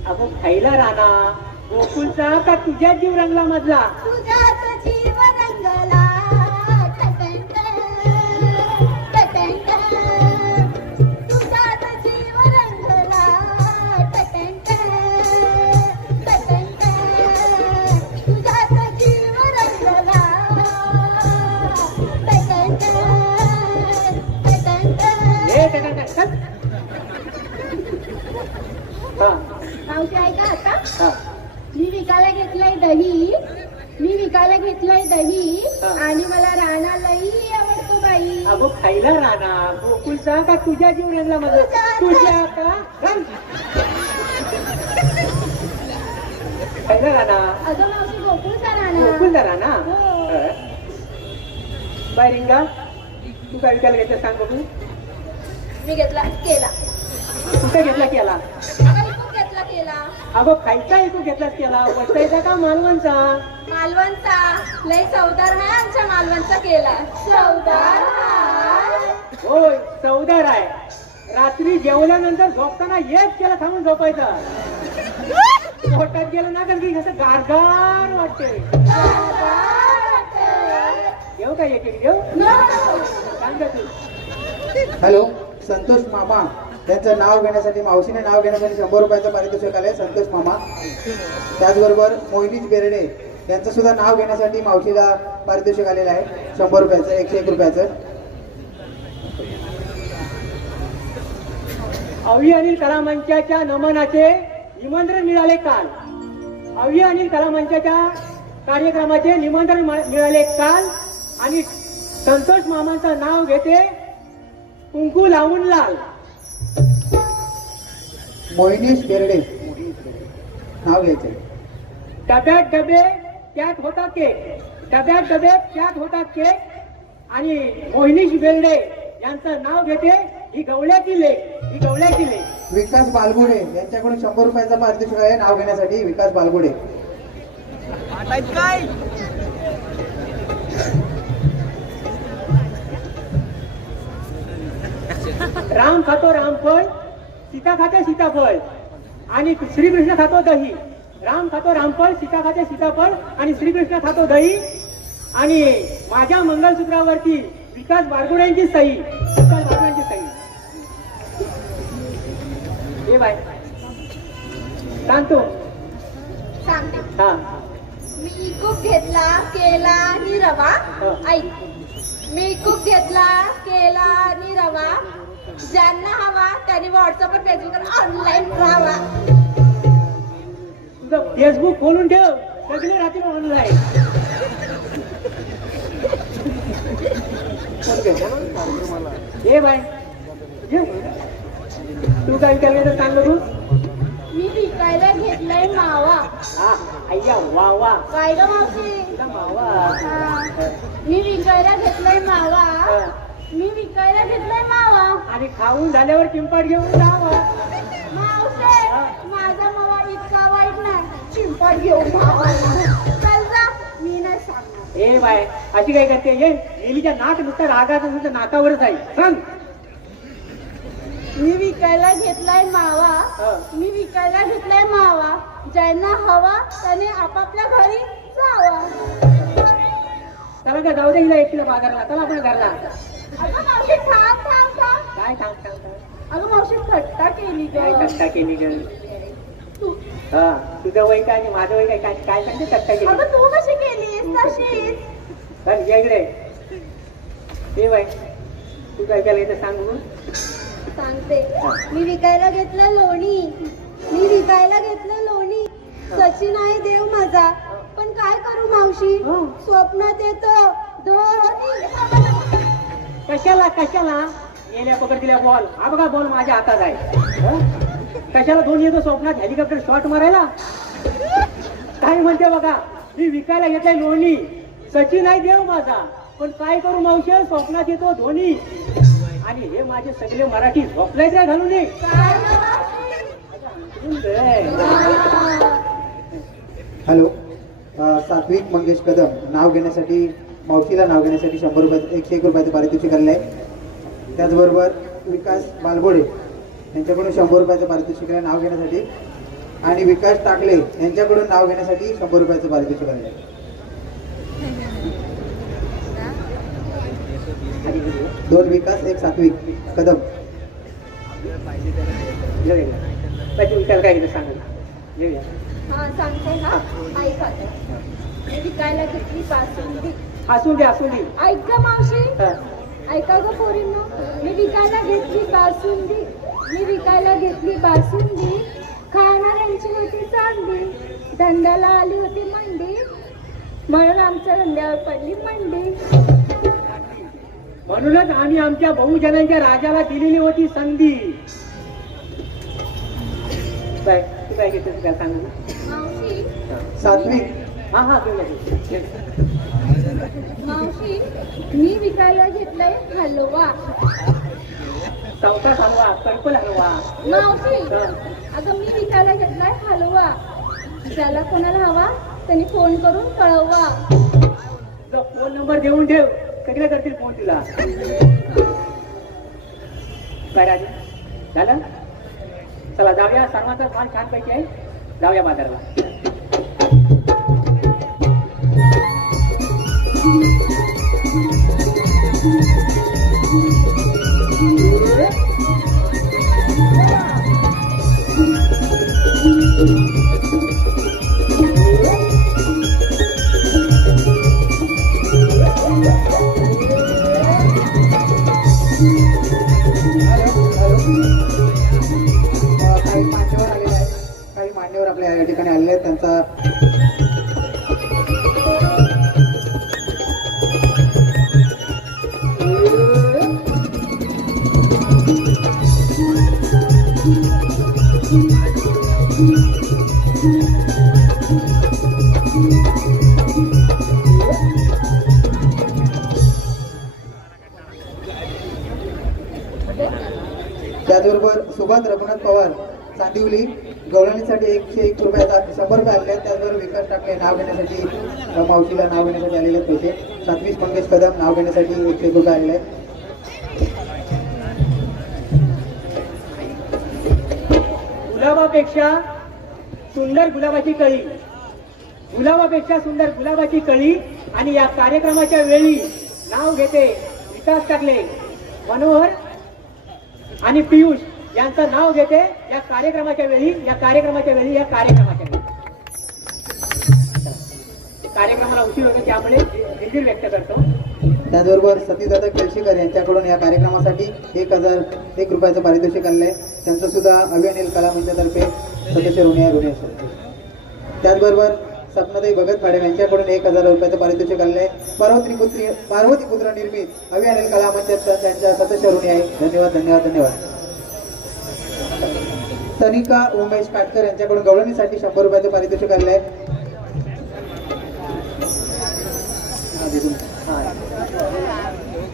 अगं खायला राणा गोकुलचा का तुझ्या जीव रंगला मधला. तुझ्याच जीव रंगला तुझ्याच जीव रंगला तुझ्याच जीव रंगला हा मावशी ऐका आता हा मी विकायला घेतलंय दही हा. आणि मला राणा लई आवडतो बाई. अगो खायला राहणार गोकुलचा का तुझ्या जीवनाला माझं तुझ्या का राम. खायला राहणार अगं मावशी गोकुळचा राणा. गोकुलचा राहणार हो. बाय रिंगा तू काय विकायला घेतलं सांग बघू. मी घेतला केला. कुठे घेतला केला अगं इकून घेतला केला. अगो खायचा तू घेतलास केला वसायचा का मालवणचा. मालवणचा लई चवदार आहे आमच्या मालवणचा केला. चवदार आहे. होय चौदार आहे. रात्री जेवल्यानंतर झोपताना एक केला थांबून झोपायचा. पोटात गेलं ना कारण की कसं गारगार वाटते. येऊ का एक एक देऊ सांग का तू. हॅलो, संतोष मामा त्यांचं नाव घेण्यासाठी, मावशीने नाव घेण्यासाठी 100 रुपयाचं पारितोषिक आलंय. संतोष मामा. त्याचबरोबर मोहिनीश बेर्डे यांचं सुद्धा नाव घेण्यासाठी मावशीला पारितोषिक आलेलं आहे 100 रुपयाचं, 101 रुपयाचं. अवि अनिल कला मंचाच्या नमनाचे निमंत्रण मिळाले काल. अवि अनिल कला मंचाच्या कार्यक्रमाचे निमंत्रण मिळाले काल आणि संतोष मामांचं नाव घेते कुंकू लावून लाल. मोहिनीश बेर्डे नाव घ्यायचंय. डब्यात डबे त्यात होता केक. डब्यात डबे त्यात होता केक आणि मोहिनीश बेर्डे यांचं नाव घेते ही गवळ्याची लेक. विकास बालगुडे यांच्याकडून 100 रुपयाचं पारितोषिक आहे नाव घेण्यासाठी. विकास बालगुडे. राम खातो रामफळ, सीता खाते सीताफळ आणि श्रीकृष्ण खातो दही. राम खातो रामफळ, सीता खाते सीताफळ आणि श्रीकृष्ण खातो दही आणि माझ्या मंगलसूत्रावरती विकास बारगुड्यांची सही. हे बाय सांगतो. सांगते. हा मी खूप घेतला केला आणि रवा. ऐक. मी खूप घेतला केला आणि रवा. ज्यांना हवा त्यांनी व्हॉट्सअपवर फेसबुकवर ऑनलाईन राहावा. तुझं फेसबुक खोलून ठेव सगळे रात्री ऑनलाईन. हे बाय तू काय विकायला सांग बघू. मी विकायला घेतलाय मावा. हा अय्या वा वा काय ग मावशी. तुझा मावा. हा. मी विकायला घेतलाय मावा. मी विकायला घेतलाय मावा. आणि खाऊन झाल्यावर चिंपाट घेऊन जावा. मावशे माझा मावा इतका वाईट नाही. चिंपाट घेऊन मावा. चल जा मी नाही सांगणार. ए बाय अशी काय करते ये नेहमीच्या नाक नुसतं रागाचं नुसतं नाकावरच आहे. सांग. मी विकायला घेतलाय मावा. हा. मी विकायला घेतलाय मावा. ज्यांना हवा त्याने आपापल्या घरी जावा. चला का जाऊ दे हिला एकटीला बाजारला. चला आपण घरला. अगं मावशी थांब थांब थांब. काय सांग अगं मावशी थट्टा केली काय ग. चट्टा केली ग. तू. हा तुझं वय काय आणि माझं वय काय काय काय सांगते चट्टा केली. अगं तू कशी केलीस तशीच. चल या इकडे. हे बाय तू काय केलं इथं सांग बघू. सांगते. मी विकायला घेतलं लोणी. मी विकायला घेतलं लोणी. सचिन आहे देव माझा. पण काय करू मावशी. स्वप्नात येतो धोनी. कशाला कशाला येण्या पकड दिल्या बॉल. हा बघा बॉल माझ्या हातात आहे. हं? कशाला दोन येतो स्वप्नात हेलिकॉप्टर शॉट मारायला. काय म्हणते बघा मी विकायला घेतलाय लोणी. सचिन आहे देव माझा. पण काय करू मावशी स्वप्नात येतो धोनी. आणि हे माझे सगळे मराठी झोपलाय काय घालून ये. हॅलो, सात्विक मंगेश कदम नाव घेण्यासाठी, मावशीला नाव घेण्यासाठी 100 रुपयाचं, 101 रुपयाचं पारितोषिक आलेलं आहे. त्याचबरोबर विकास बालगोडे यांच्याकडून 100 रुपयाचं पारितोषिक आहे नाव घेण्यासाठी. आणि विकास टाकले यांच्याकडून नाव घेण्यासाठी 100 रुपयाचं पारितोषिक आलेलं आहे. 2 विकास, 1 सात्विक कदम. विचार काय घेतं सांग. हा सांगते हा. ऐका. मी विकायला घेतली बासुंदी. हसून दे हसून दे. ऐक ग मावशी. हा. ऐका ग पोरींनो. मी विकायला घेतली बासुंदी. मी विकायला घेतली बासुंदी, खाणाऱ्यांची होती चांदी, धंद्याला आली होती मंडी, म्हणून आमच्या धंद्यावर पडली मंडी. म्हणूनच आम्ही आमच्या बहुजनांच्या राजाला दिलेली होती संधी. काय तू काय घेतलं काय सांग ना. मावशी, सात्विक हा हा घेऊया. मावशी, मी विकायला घेतलाय हलवा. चौथा हलवा, पर्पल हलवा. मावशी, अगं मी विकायला घेतलाय हलवा. ज्याला कोणाला हवा त्यांनी फोन करून कळवा. तुझा फोन नंबर देऊन ठेव, सगळे करतील फोन तुला. काय राजू झालं? चला जाऊया, सर्वांचा माल छान पैकी आहे, जाऊया बाजारला. काही मान्यवर आलेले आहेत, काही मान्यवर आपल्या या ठिकाणी आलेले आहेत. त्यांचा त्याचबरोबर सुभाष रघुनाथ पवार चांदिवली गवळणीसाठी 101 रुपयाचा 100 रुपये आलेले आहेत. त्याचबरोबर विकास टाकले नाव घेण्यासाठी, मावशीला नाव घेण्यासाठी आलेले आहेत पैसे. सात्विक मंगेश कदम नाव घेण्यासाठी 101 रुपये आलेले आहेत. गुलाबापेक्षा सुंदर गुलाबाची कळी, गुलाबापेक्षा सुंदर गुलाबाची कळी. आणि या कार्यक्रमाच्या वेळी नाव घेते विकास टाकले, मनोहर आणि पियुष यांचं नाव घेते या कार्यक्रमाच्या वेळी, या कार्यक्रमाच्या वेळी, या कार्यक्रमाच्या वेळी. कार्यक्रमाला उशीर होतो त्यामुळे दिलगिरी व्यक्त करतो. त्याचबरोबर सतीदादा केळशीकर यांच्याकडून या कार्यक्रमासाठी 1,001 रुपयाचं पारितोषिक आलेलं आहे. त्यांचं सुद्धा अभियानेल कला मंचातर्फे सदस्य ऋणी असेल. त्याचबरोबर सपनाताई भगत मॅडम यांच्याकडून 1,000 रुपयाचं पारितोषिक आलेलं आहे. पार्वती पुत्र निर्मित अभियानेल कला मंचात त्यांच्या सदस्य ऋणी आहे. धन्यवाद धन्यवाद धन्यवाद. तनिका उमेश काटकर यांच्याकडून गवळणीसाठी 100 रुपयाचं पारितोषिक आलेलं आहे.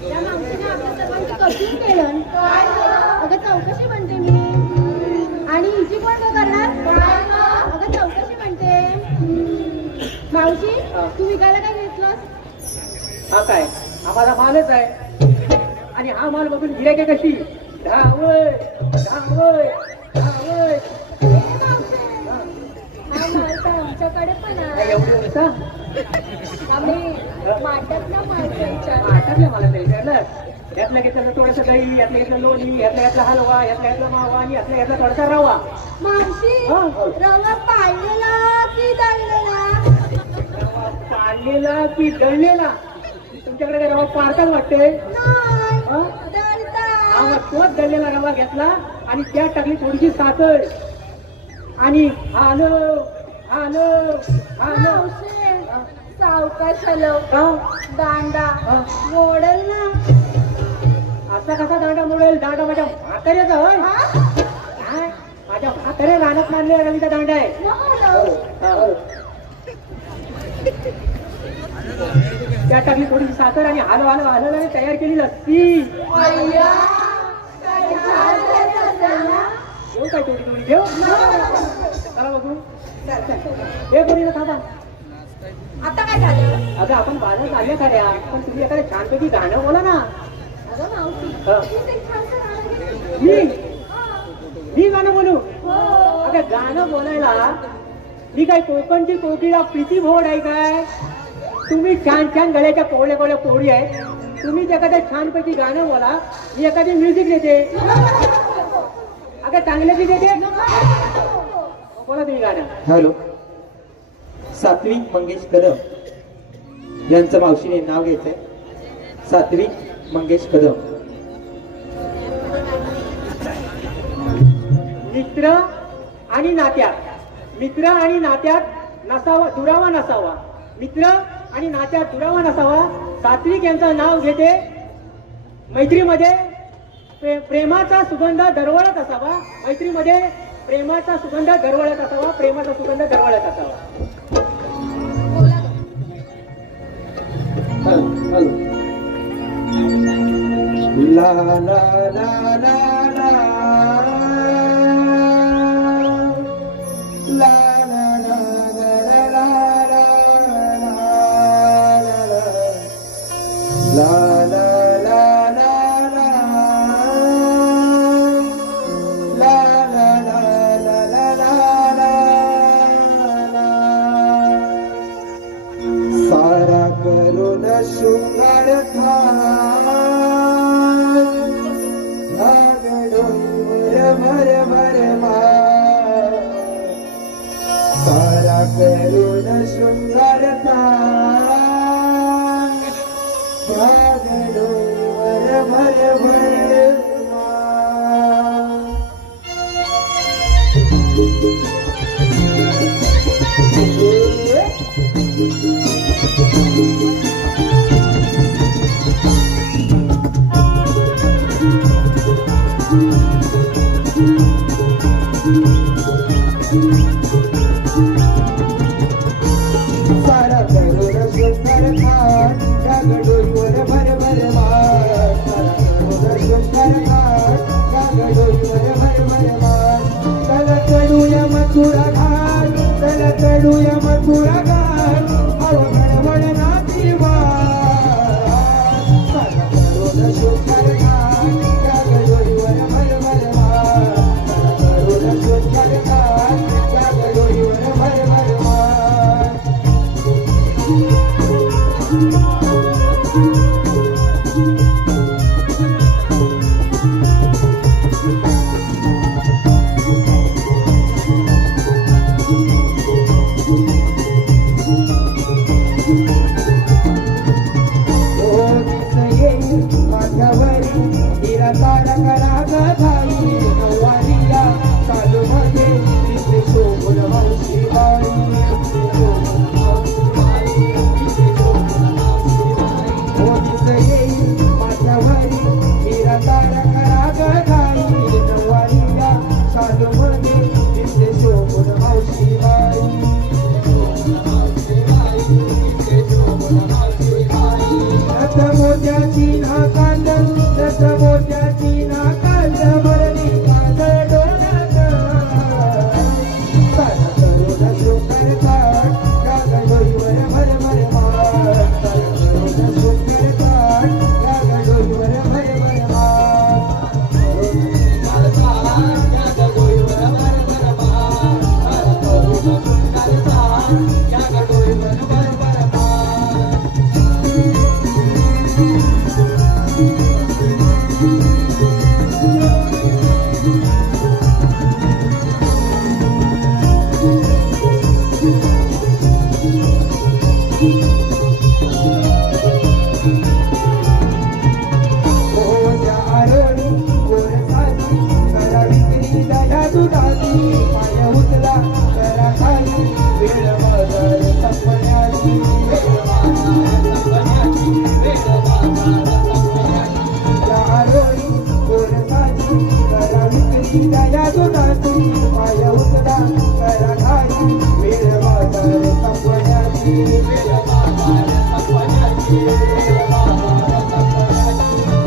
त्या मावशीने आपल्या सर्वांची कसून केलं. अगं चौकशी म्हणते मी. आणि हिची कोण काय करणार? अगं चौकशी म्हणते. मावशी, तू विकायला काय घेतलंस? हा काय आम्हाला मालच आहे. आणि हा माल बघून गिऱ्हाईके कशी धावय धावय धावय. ए मावशी, हा माल तर आमच्याकडे पण आहे. एवढी होता आम्ही माटातला माल विचार. आठवलं मला तरी कळलं. यातलं घेतलं थोडंसं दही, यातलं घेतलं लोणी, यातला घेतला हलवा, यातला घेतला मावा आणि यातला घेतला थोडासा रवा. मावशी, हा. रवा पाळलेला की दळलेला? रवा पाळलेला की दळलेला? तुमच्याकडे काय रवा पाळताच वाटते? नाही, हा? दळता. आम्हा तोच दळलेला रवा घेतला आणि त्यात टाकली थोडीशी साखर आणि आलं आलं आलं. मावशी, सावकाश हलव. का? दांडा हा. मोडल ना. असा कसा दांडा मोडेल? दांडा माझ्या म्हाताऱ्याचा होय. हा? काय? माझ्या म्हाताऱ्या रानात मानलेला रवीचा दांडा आहे. नको हलव. हा. त्यात टाकली थोडीशी साखर आणि हलव हलव हलवल्याने तयार केली लस्सी. अय्या, काय झालं असेल ना? घेऊ काय थोडी थोडी घेऊ? चला बघू. हे कोणी थांबा. आता काय झालं? अगं आपण बाजारात आल्या खऱ्या, पण तुम्ही एखाद्या छानपैकी गाणं बोला ना. अगं मावशी, हा. तू ते छानसं गाणं घेतलं. मी गाणं बोलू? हो. अगं गाणं बोलायला मी काय कोकणची कोकिळा प्रीती भोड आहे काय? तुम्ही छान छान गळ्याच्या कोवळ्या कोवळ्या पोळी आहे. तुम्ही एखाद्या छानपैकी गाणं बोला, मी एखादी म्युझिक देते. अगं चांगल्याची देते. बोला तुम्ही गाणं. हॅलो. सात्विक मंगेश कदम यांचं मावशीने नाव घ्यायचंय. सात्विक मंगेश कदम. मित्र आणि नात्यात नसावा, दुरावा नसावा. मित्र आणि नात्यात दुरावा नसावा. सात्विक यांचं नाव घेते. मैत्रीमध्ये प्रेमाचा सुगंध दरवळत असावा. मैत्रीमध्ये प्रेमाचा सुगंध दरवळत असावा. प्रेमाचा सुगंध दरवळत असावा. ला ला ला ला ला ला ला सारा करून शृंगार भर भर सारा करून शृंगार भर भर सारा करून शृंगार डोईवर भर भर सारा करून शृंगार डोईवर भर भर चला चढूया मथुरा घाट, चला चढूया मथुरा घाट, अवघड नाती सारा करून शृंगार डोईवर भर भर सारा करून शृंगार डोईवर भर भर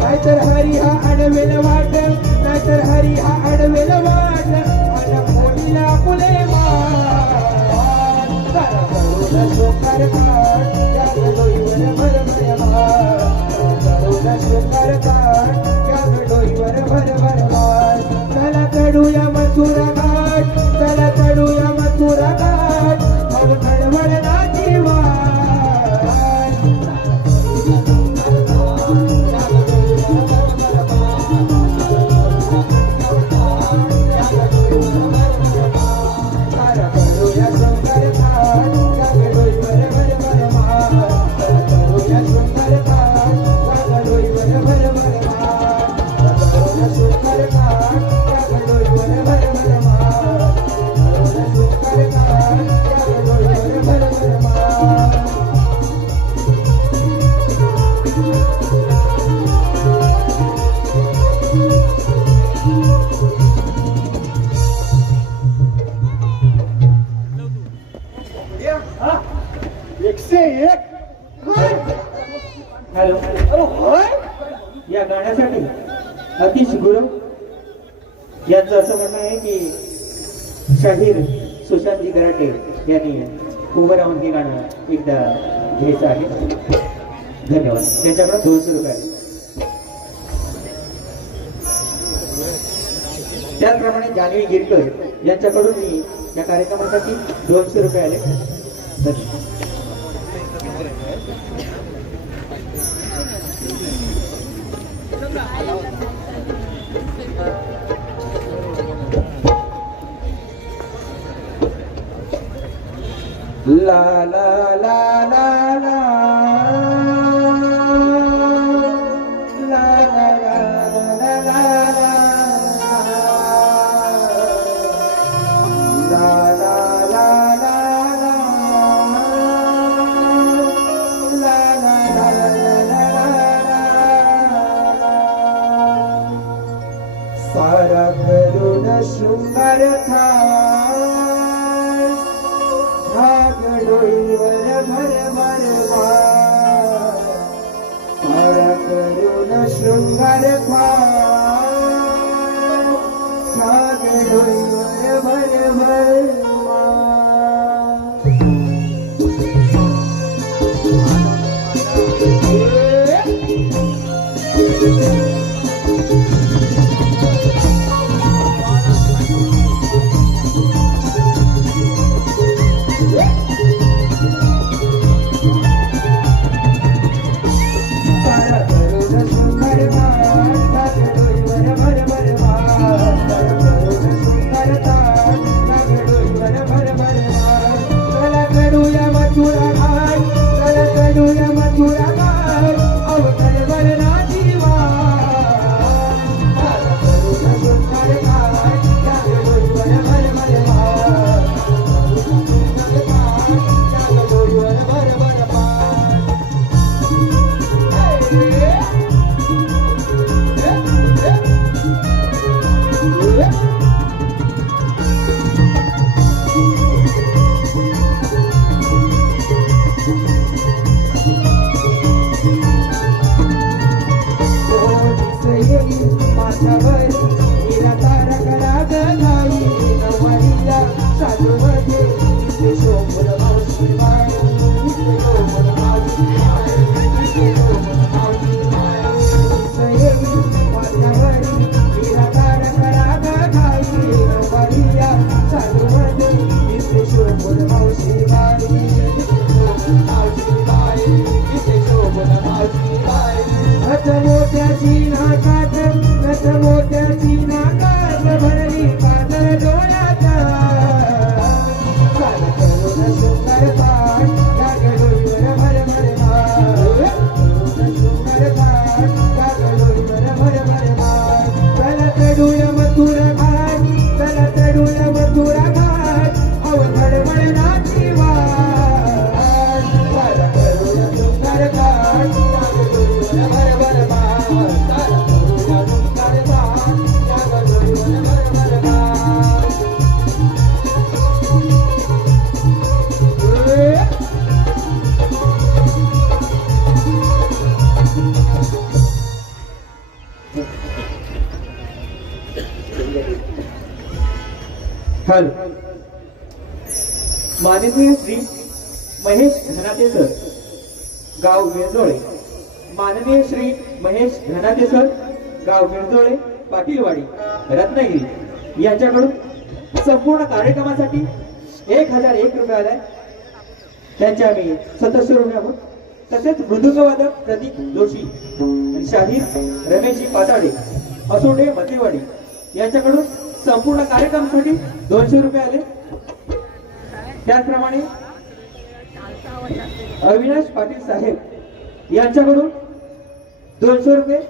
नाहीतर हरी हा अडवेल वाट, नाहीतर हरी हा अडवेल वाट, माझ्या पोलीला फुले शोकार या डोईवर भर भर शोकार या डोईवर भर भर चला चढूया मथुरा घाट, चला चढूया मथुरा घाट, अवघड नाची एक हॅलो, अरे होय या गाण्यासाठी अतिश गुरु यांचं असं म्हणणं आहे की शाहीर सुशांतजी गराटे यांनी उभं राहून हे गाणं एकदा घ्यायचं आहे. धन्यवाद. त्यांच्याकडे 200 रुपये आहे. त्याचप्रमाणे जान्हवी गिरकर यांच्याकडून मी या कार्यक्रमासाठी 200 रुपये आले. धन्यवाद. ला ला ला ला ला ला ला ला ला ला सारा करुण शृंगार था डोईवर भर भर सारा करुण शृंगार था डोईवर भर भर हॅलो, माननीय श्री महेश धनाते सर, गाव विरजोळे. माननीय श्री महेश धनाते सर, गाव विरजोळे, पाटीलवाडी, रत्नागिरी यांच्याकडून संपूर्ण कार्यक्रमासाठी 1001 रुपये आलाय. त्यांचे आम्ही सदस्य ऋणी आहोत. तसेच मृदुंगवादक प्रदीप जोशी आणि शाहीर रमेशजी पाताडे, असोडे, मतेवाडी यांच्याकडून संपूर्ण कार्यक्रमासाठी 200 रुपये आले. त्याचप्रमाणे अविनाश पाटील साहेब यांच्याकडून 200 रुपये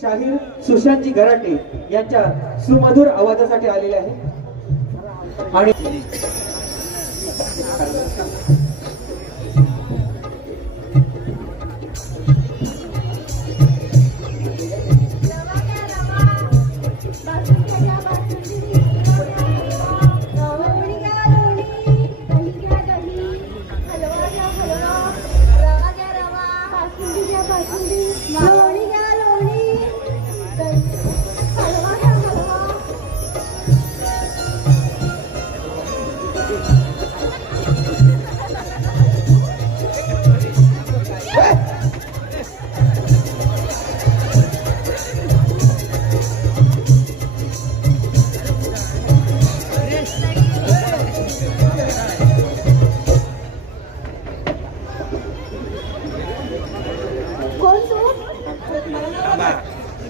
शाहीर सुशांतजी गराटे यांच्या सुमधुर आवाजासाठी आलेले आहे. आणि कोण तू?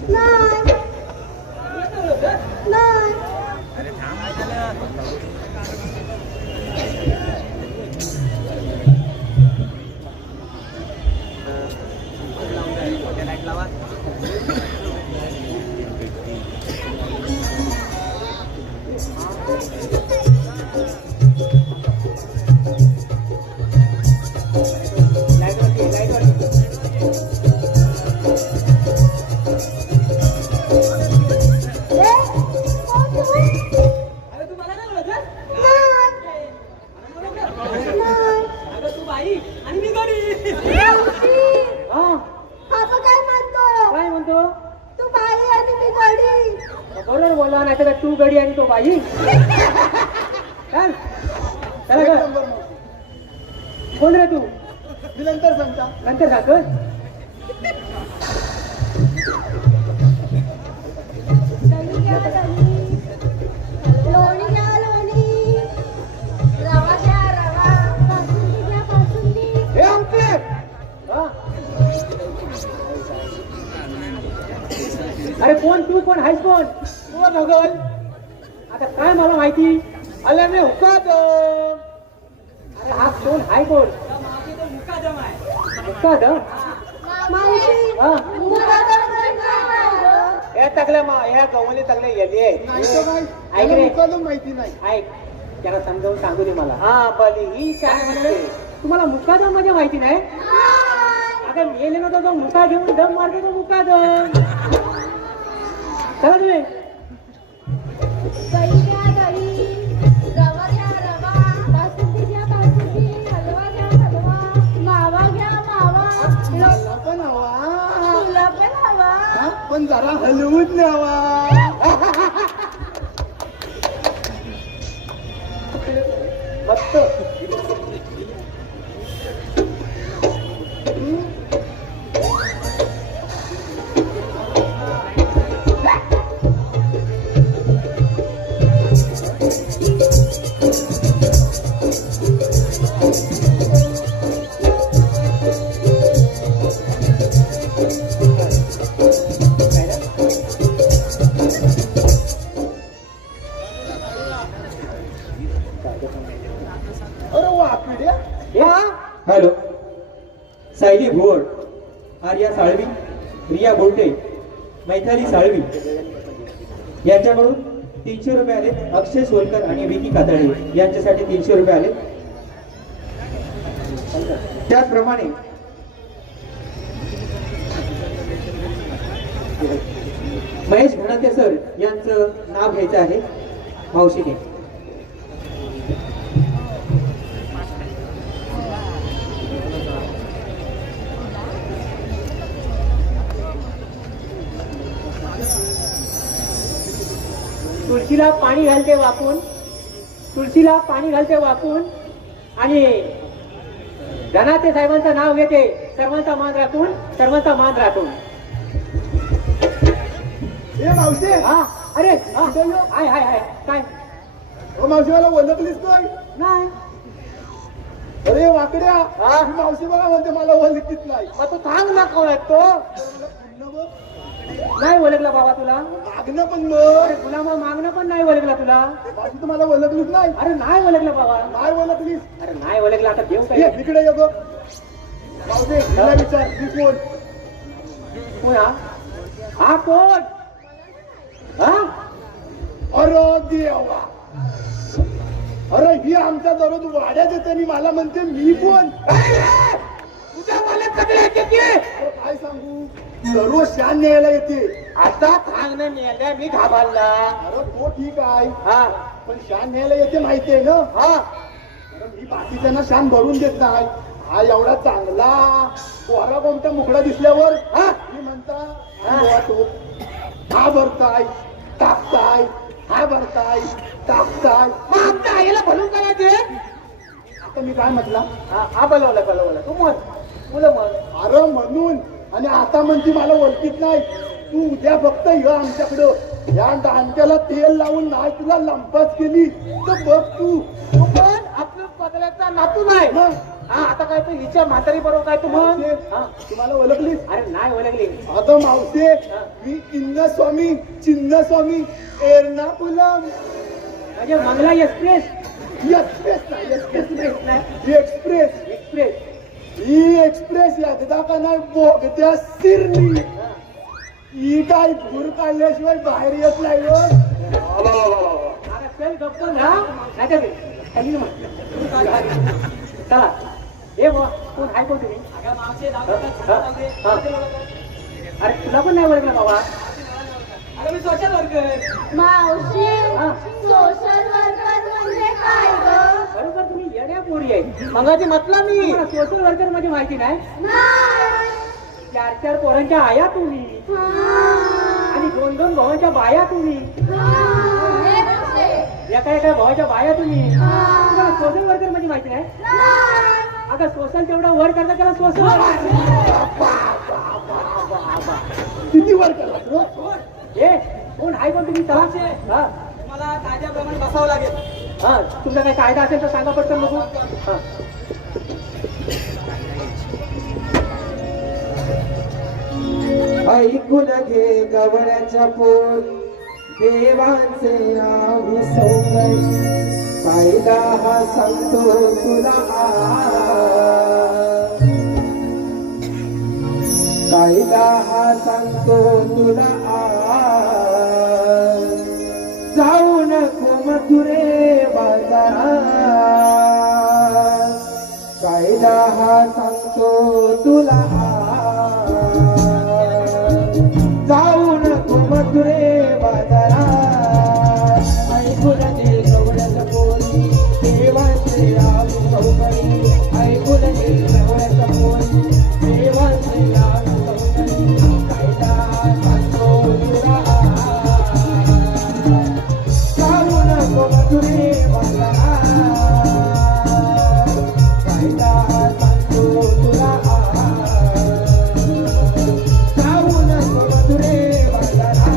नाही. नाही. लाईट वाटते, लाईट वाटते. ए, कोण तू? अरे तू मला नाही ओळखत? नाही. अगं तू बाई आणि मी गडी. मावशी, हा बाबा काय म्हणतो? काय म्हणतो? तू बाई आणि मी गडी. बरोबर बोलला, नाही तर तू गडी आणि तो बाई. चल चला एक ग. नंबर मावशी. कोण रे तू? मी नंतर सांगता. नंतर सांग. दही घ्या दही. लोणी घ्या लोणी. रवा घ्या रवा. बासुंदी घ्या बासुंदी. हे आमचे हा? अरे कोण तू? कोण आहेस? कोण तू नगल आता काय मला माहिती? आल्या मी हुकात. अरे हा कोण आहे? कोण मुकादम आहे. मुक्काद? मावशी, हा? मुकादम काय? या तगल्या या गवळी तगल्या येते. नाही तर काय ऐक रे. मुकादम माहिती नाही. ऐक, त्याला समजावून सांगू दे मला. हा बली ही शाळा म्हणते. तुम्हाला मुकादम म्हणजे माहिती नाही? अगं मेले नव्हता जो मुका घेऊन दम मारतो तो मुकादम. चला तुम्ही. दही घ्या दही. रवा घ्या रवा. बासुंदी घ्या बासुंदी. हलवा घ्या हलवा. मावा घ्या मावा. मला पण हवा. तुला पण हवा. हा, पण जरा हलवूच न्यावा. मस्त. अरे वा पिढ्या. हॅलो, सायली भुवड, आर्या साळवी, रिया गोल्टे, मैथाली साळवी यांच्याकडून 300 रुपये आले. अक्षय सोलकर आणि विकी कातळे यांच्यासाठी 300 रुपये आले. त्याचप्रमाणे महेश घणाते सर यांचं नाव घ्यायचं आहे मावशीने. तुळशीला पाणी घालते वाकून. तुळशीला पाणी घालते वाकून. आणि धनाते साहेबांचं नाव घेते. सर्वांचा मान राखून. सर्वांचा मान राखून. हे मावशी. हा अरे हा. हाय हाय हाय. काय हो मावशी मला ओळखलीस नाही. नाही? अरे वाकड्या. हा? ही मावशी बघा म्हणते मला ओळखीत नाही. मग तू थांब ना. कोण आहे तो? पुन्हा बघ. नाही ओळखला बाबा तुला? मागणं पण अरे बघ. तुला मग मागणं पण नाही ओळखला तुला? मावशी तुम्हाला ओळखलीच नाही. अरे नाही ओळखलं बाबा. नाही ओळखलीस. अरे नाही ओळखलं. आता देऊ काय? ये इकडे ये बघ. मावशी मला विचार मी कोण. कोण हा? हा कोण? हा? अरे देवा. अरे ही आमच्या दररोज वाड्यात येते आणि मला म्हणते मी कोण. तुझ्या मला कधी येते की? अरे काय सांगू दररोज शान न्यायला येते. आता सांगणं मेल्या मी घाबरला. अरे तो ठीक आहे हा पण शान न्यायला येते माहितीये ना. हा. अरे मी बाकीच्यांना शान भरून देत नाही. हा एवढा चांगला कोरा कोणता मुकडा दिसल्यावर हा? मी म्हणता तो हा भरताय टाकताय. हा भरताय टाकताय. मग आमच्या आईला भरून करायचे. आता मी काय म्हटला हा बोलवलं तू म्हण मुलं म्हण. अरे म्हणून आणि आता म्हणते मला ओळखीत नाही. तू उद्या फक्त ये आमच्याकडं. या दांड्याला तेल लावून नाही तुला लंपास केली तर बघ तू. पण आपलं पदराचा नातू नाही. हं? हा आता काय तू हिच्या म्हातारी बरोबर काय तू म्हण. हा, तुम्हाला ओळखलीस? अरे नाही ओळखली. आता मावसे मी चिन्नस्वामी एर्नाकुलम. म्हणजे मंगला एक्सप्रेस एक्सप्रेस नाही नाही एक्सप्रेस. एक्सप्रेस. ही एक्सप्रेस एकदा का नाही बोगद्या सिरली. ही काय धूर काढल्याशिवाय बाहेर येत नाही हो. अरे चल गप्प ना नाही तर खाली म्हण. चला हे बुवा कोण आहे कोण तुम्ही. अरे तुला पण नाही ओळखलं बाबा. मावशी हा. सोशल वर्कर म्हणजे काय ग? बरोबर तुम्ही येण्या पोरी आहे. मगाची म्हटलं मी सोशल वर्कर म्हणजे माहिती नाही. नाही. 4 पोरांच्या आया तुम्ही आणि 2 भावांच्या बाया तुम्ही. हे कसे? एका भावाच्या बाया तुम्ही. हा. तुम्हाला सोशल वर्कर म्हणजे माहिती नाही. नाही. आता सोशल जेवढा वर करता त्याला सोशल. किती वर करा हे कोण आहे कोण तुम्ही चला. हा मला कायद्याप्रमाणे बसावं लागेल. हा तुमचा काही कायदा असेल तर सांगा पटकन बघू. हा ऐकून घे गवळ्याच्या पोरी देवांचे आम्ही सोंगई. कायदा हा सांगतो तुला कायदा हा सांगतो तुला जाऊ नको मथुरे बाजारात. कायदा हा सांगतो तुला जाऊ नको मथुरे बाजारात. ऐकून घे गवळ्याच्या पोरी देवांचे आम्ही सौकरी. ऐकून घे गवळ्याच्या पोरी देवांचे आम्ही सौकरी. कायदा सांगतो तुला जाऊ नको मथुरे बाजारात. कायदा सांगतो तुला जाऊ नको मथुरे बाजारात.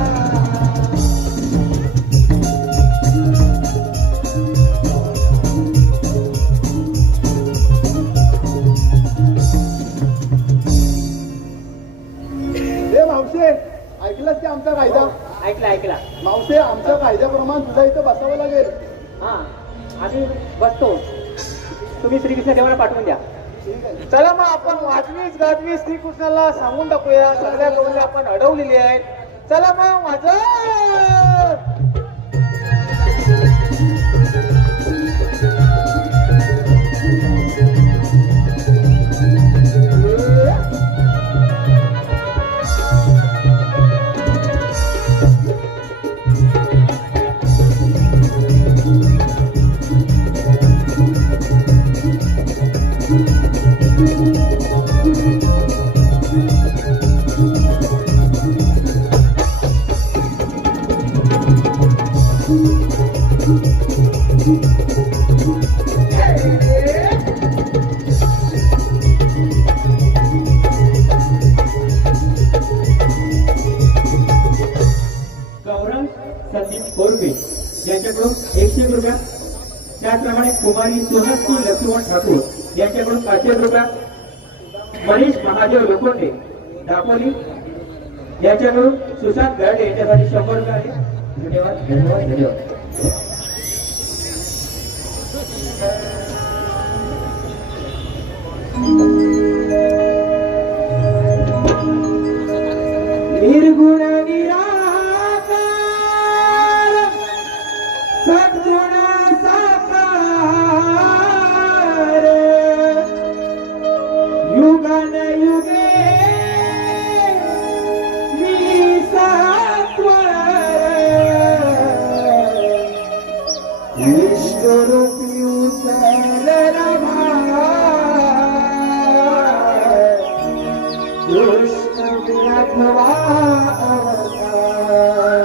हे मावशे ऐकलंस की आमचा कायदा. ऐकला. मावशे आमच्या कायद्याप्रमाणे तुला इथं बसावं लागेल. हा आम्ही बसतो. तुम्ही श्रीकृष्ण देवाला पाठवून द्या. चला मग आपण वाजवीच गाजवीच श्रीकृष्णाला सांगून टाकूया. सगळ्या गवळी आपण अडवलेली आहेत. चला मग वाजव. गौरव संदीप कोरबे यांच्याकडून 100 रुपया. त्याचप्रमाणे कुमारी सोनस्की लक्ष्मण ठाकूर यांच्याकडून 500 रुपया. मनीष महादेव लोखंडे दापोली यांच्याकडून सुशांत गाडे यांच्यासाठी 100 रुपये आले. धन्यवाद. निर्गुण निराकार सद्गुण साकार युगान युगे मी सात्वर विश्वरूपी उचलला कृष्ण विराघवा अवतार.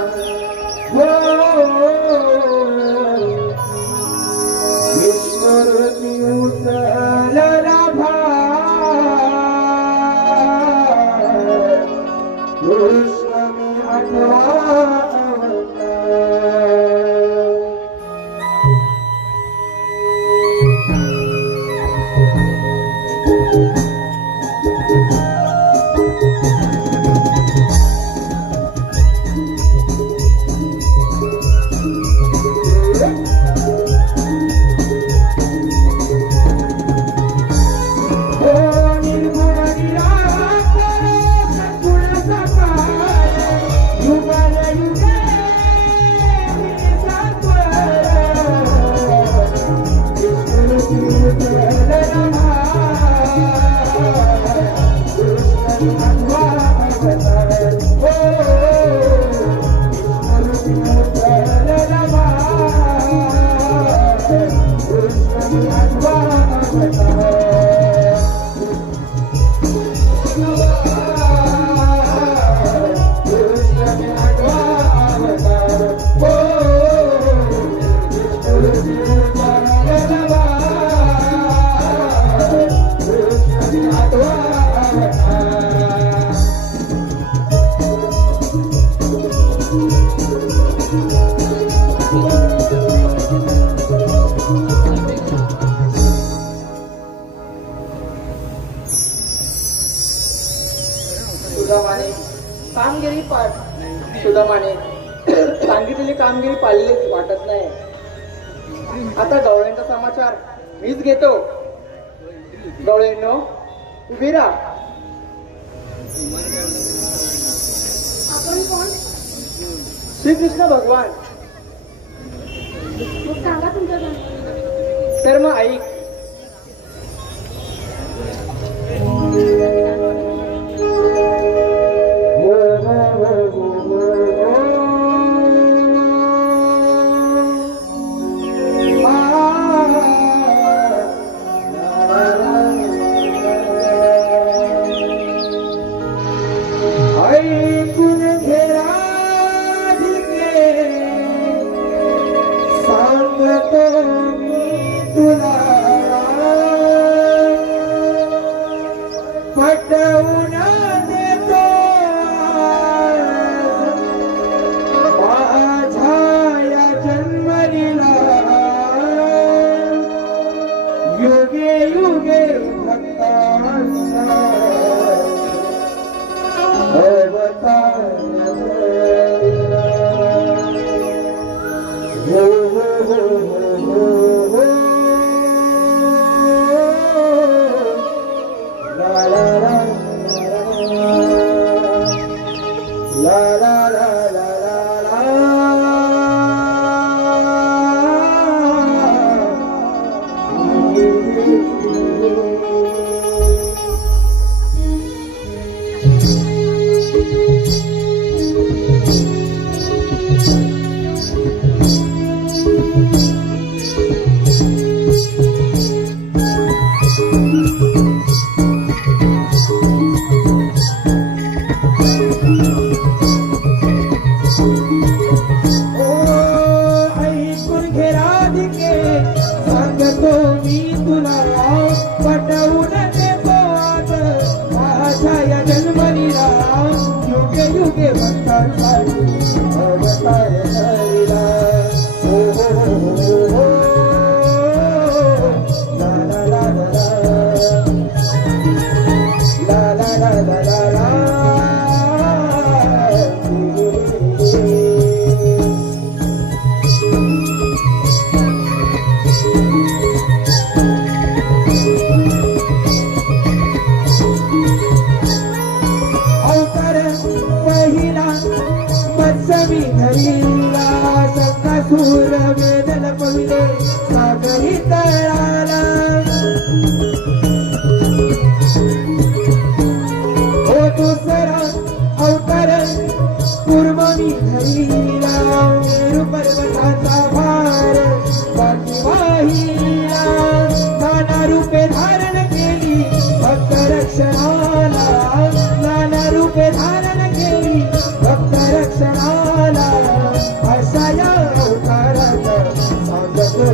विष्णुरूपी रुसला कृष्ण मी आठवा सुदामाने सांगितलेली कामगिरी पाळलीच वाटत नाही. आता गवळ्यांचा समाचार मीच घेतो. गवळ्यांनो उभी राहा. आपण कोण? श्रीकृष्ण भगवान. मग सांगा तुमचं नाव. तर मग ऐक. ऐकून घे राधिके सांगतो मी तुला पटवून देतो माझ्या या जन्मलीला युगे युगे भक्तांचा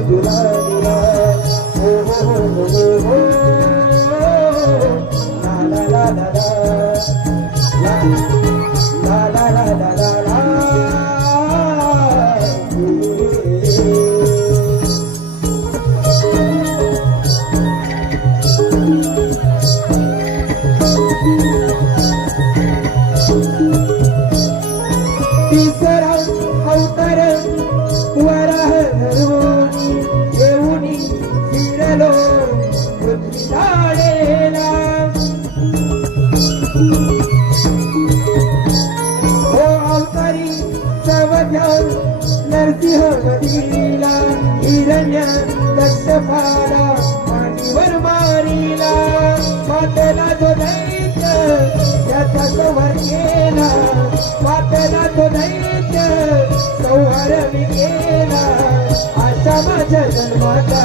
तुला आला मांडीवर मारीला मातेला तो दैत्य त्याचा संहार केला मातेला तो दैत्य संहार मी केला अशा माझ्या जन्माचा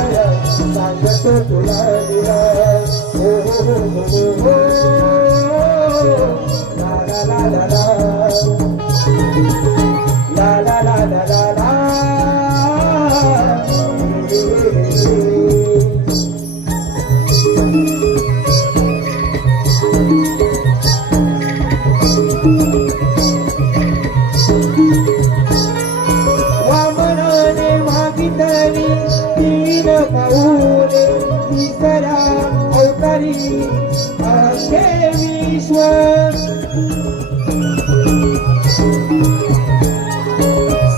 सांगतो तुला दिला हो हो हो हो हो ला ला ला ला ला ला ला ला ला ला वामनाने मागितली 3 पाऊले तिसरा अवतारी अखे विश्व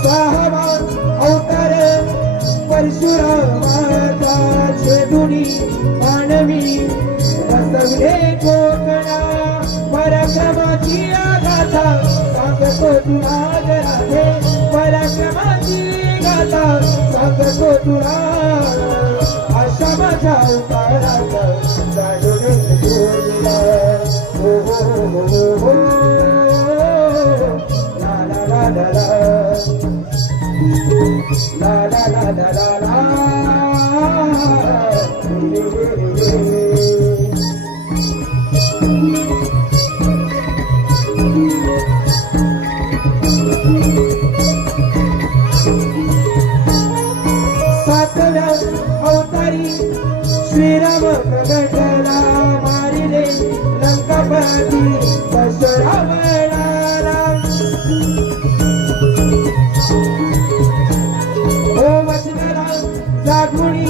सहावा अवतार परशुरामाचा छेदुनी मानवी बसवले कोकणा पराक्रमाची गाथा सांगतो तुला राधे पराक्रमाची गाथा सांगतो तुला अशा माझ्या अवताराचा जाणून जोडला हो हो हो हो ला ला ला ला ला ला ला ला ला ला सातव्या अवतारी श्रीराम प्रगटला मारिले लंकापती परशुरामाला ओ वचनाला जागुणी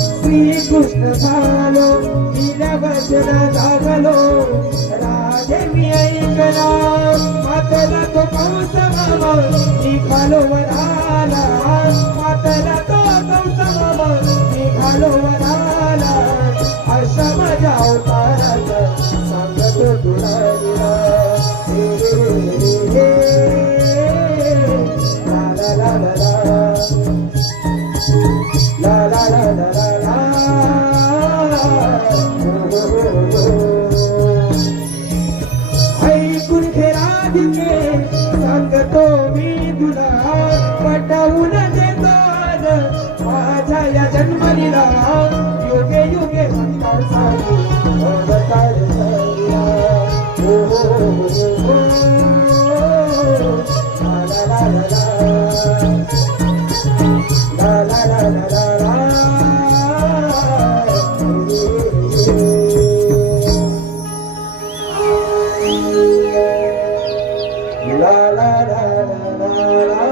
श्रीकृष्ण झालो दिल्या वचन जागलो राजे मी ऐकला मातेला तो कंस मामा निघालो वराला मातेला तो कंस मामा निघालो वराला अशा माझ्या अवताराचा सांगतो तुला दिला हे हे हे ला ला ला ला ला ला ला ला ला ला ऐकून घे राधिके सांगतो मी तुला पटवून देतो आज माझ्या या जन्मलीला युगे युगे म्हणतात सारी अवतार झाला हो हो हो हो ला ला ला ला ला ला ला ला ला la la la la la la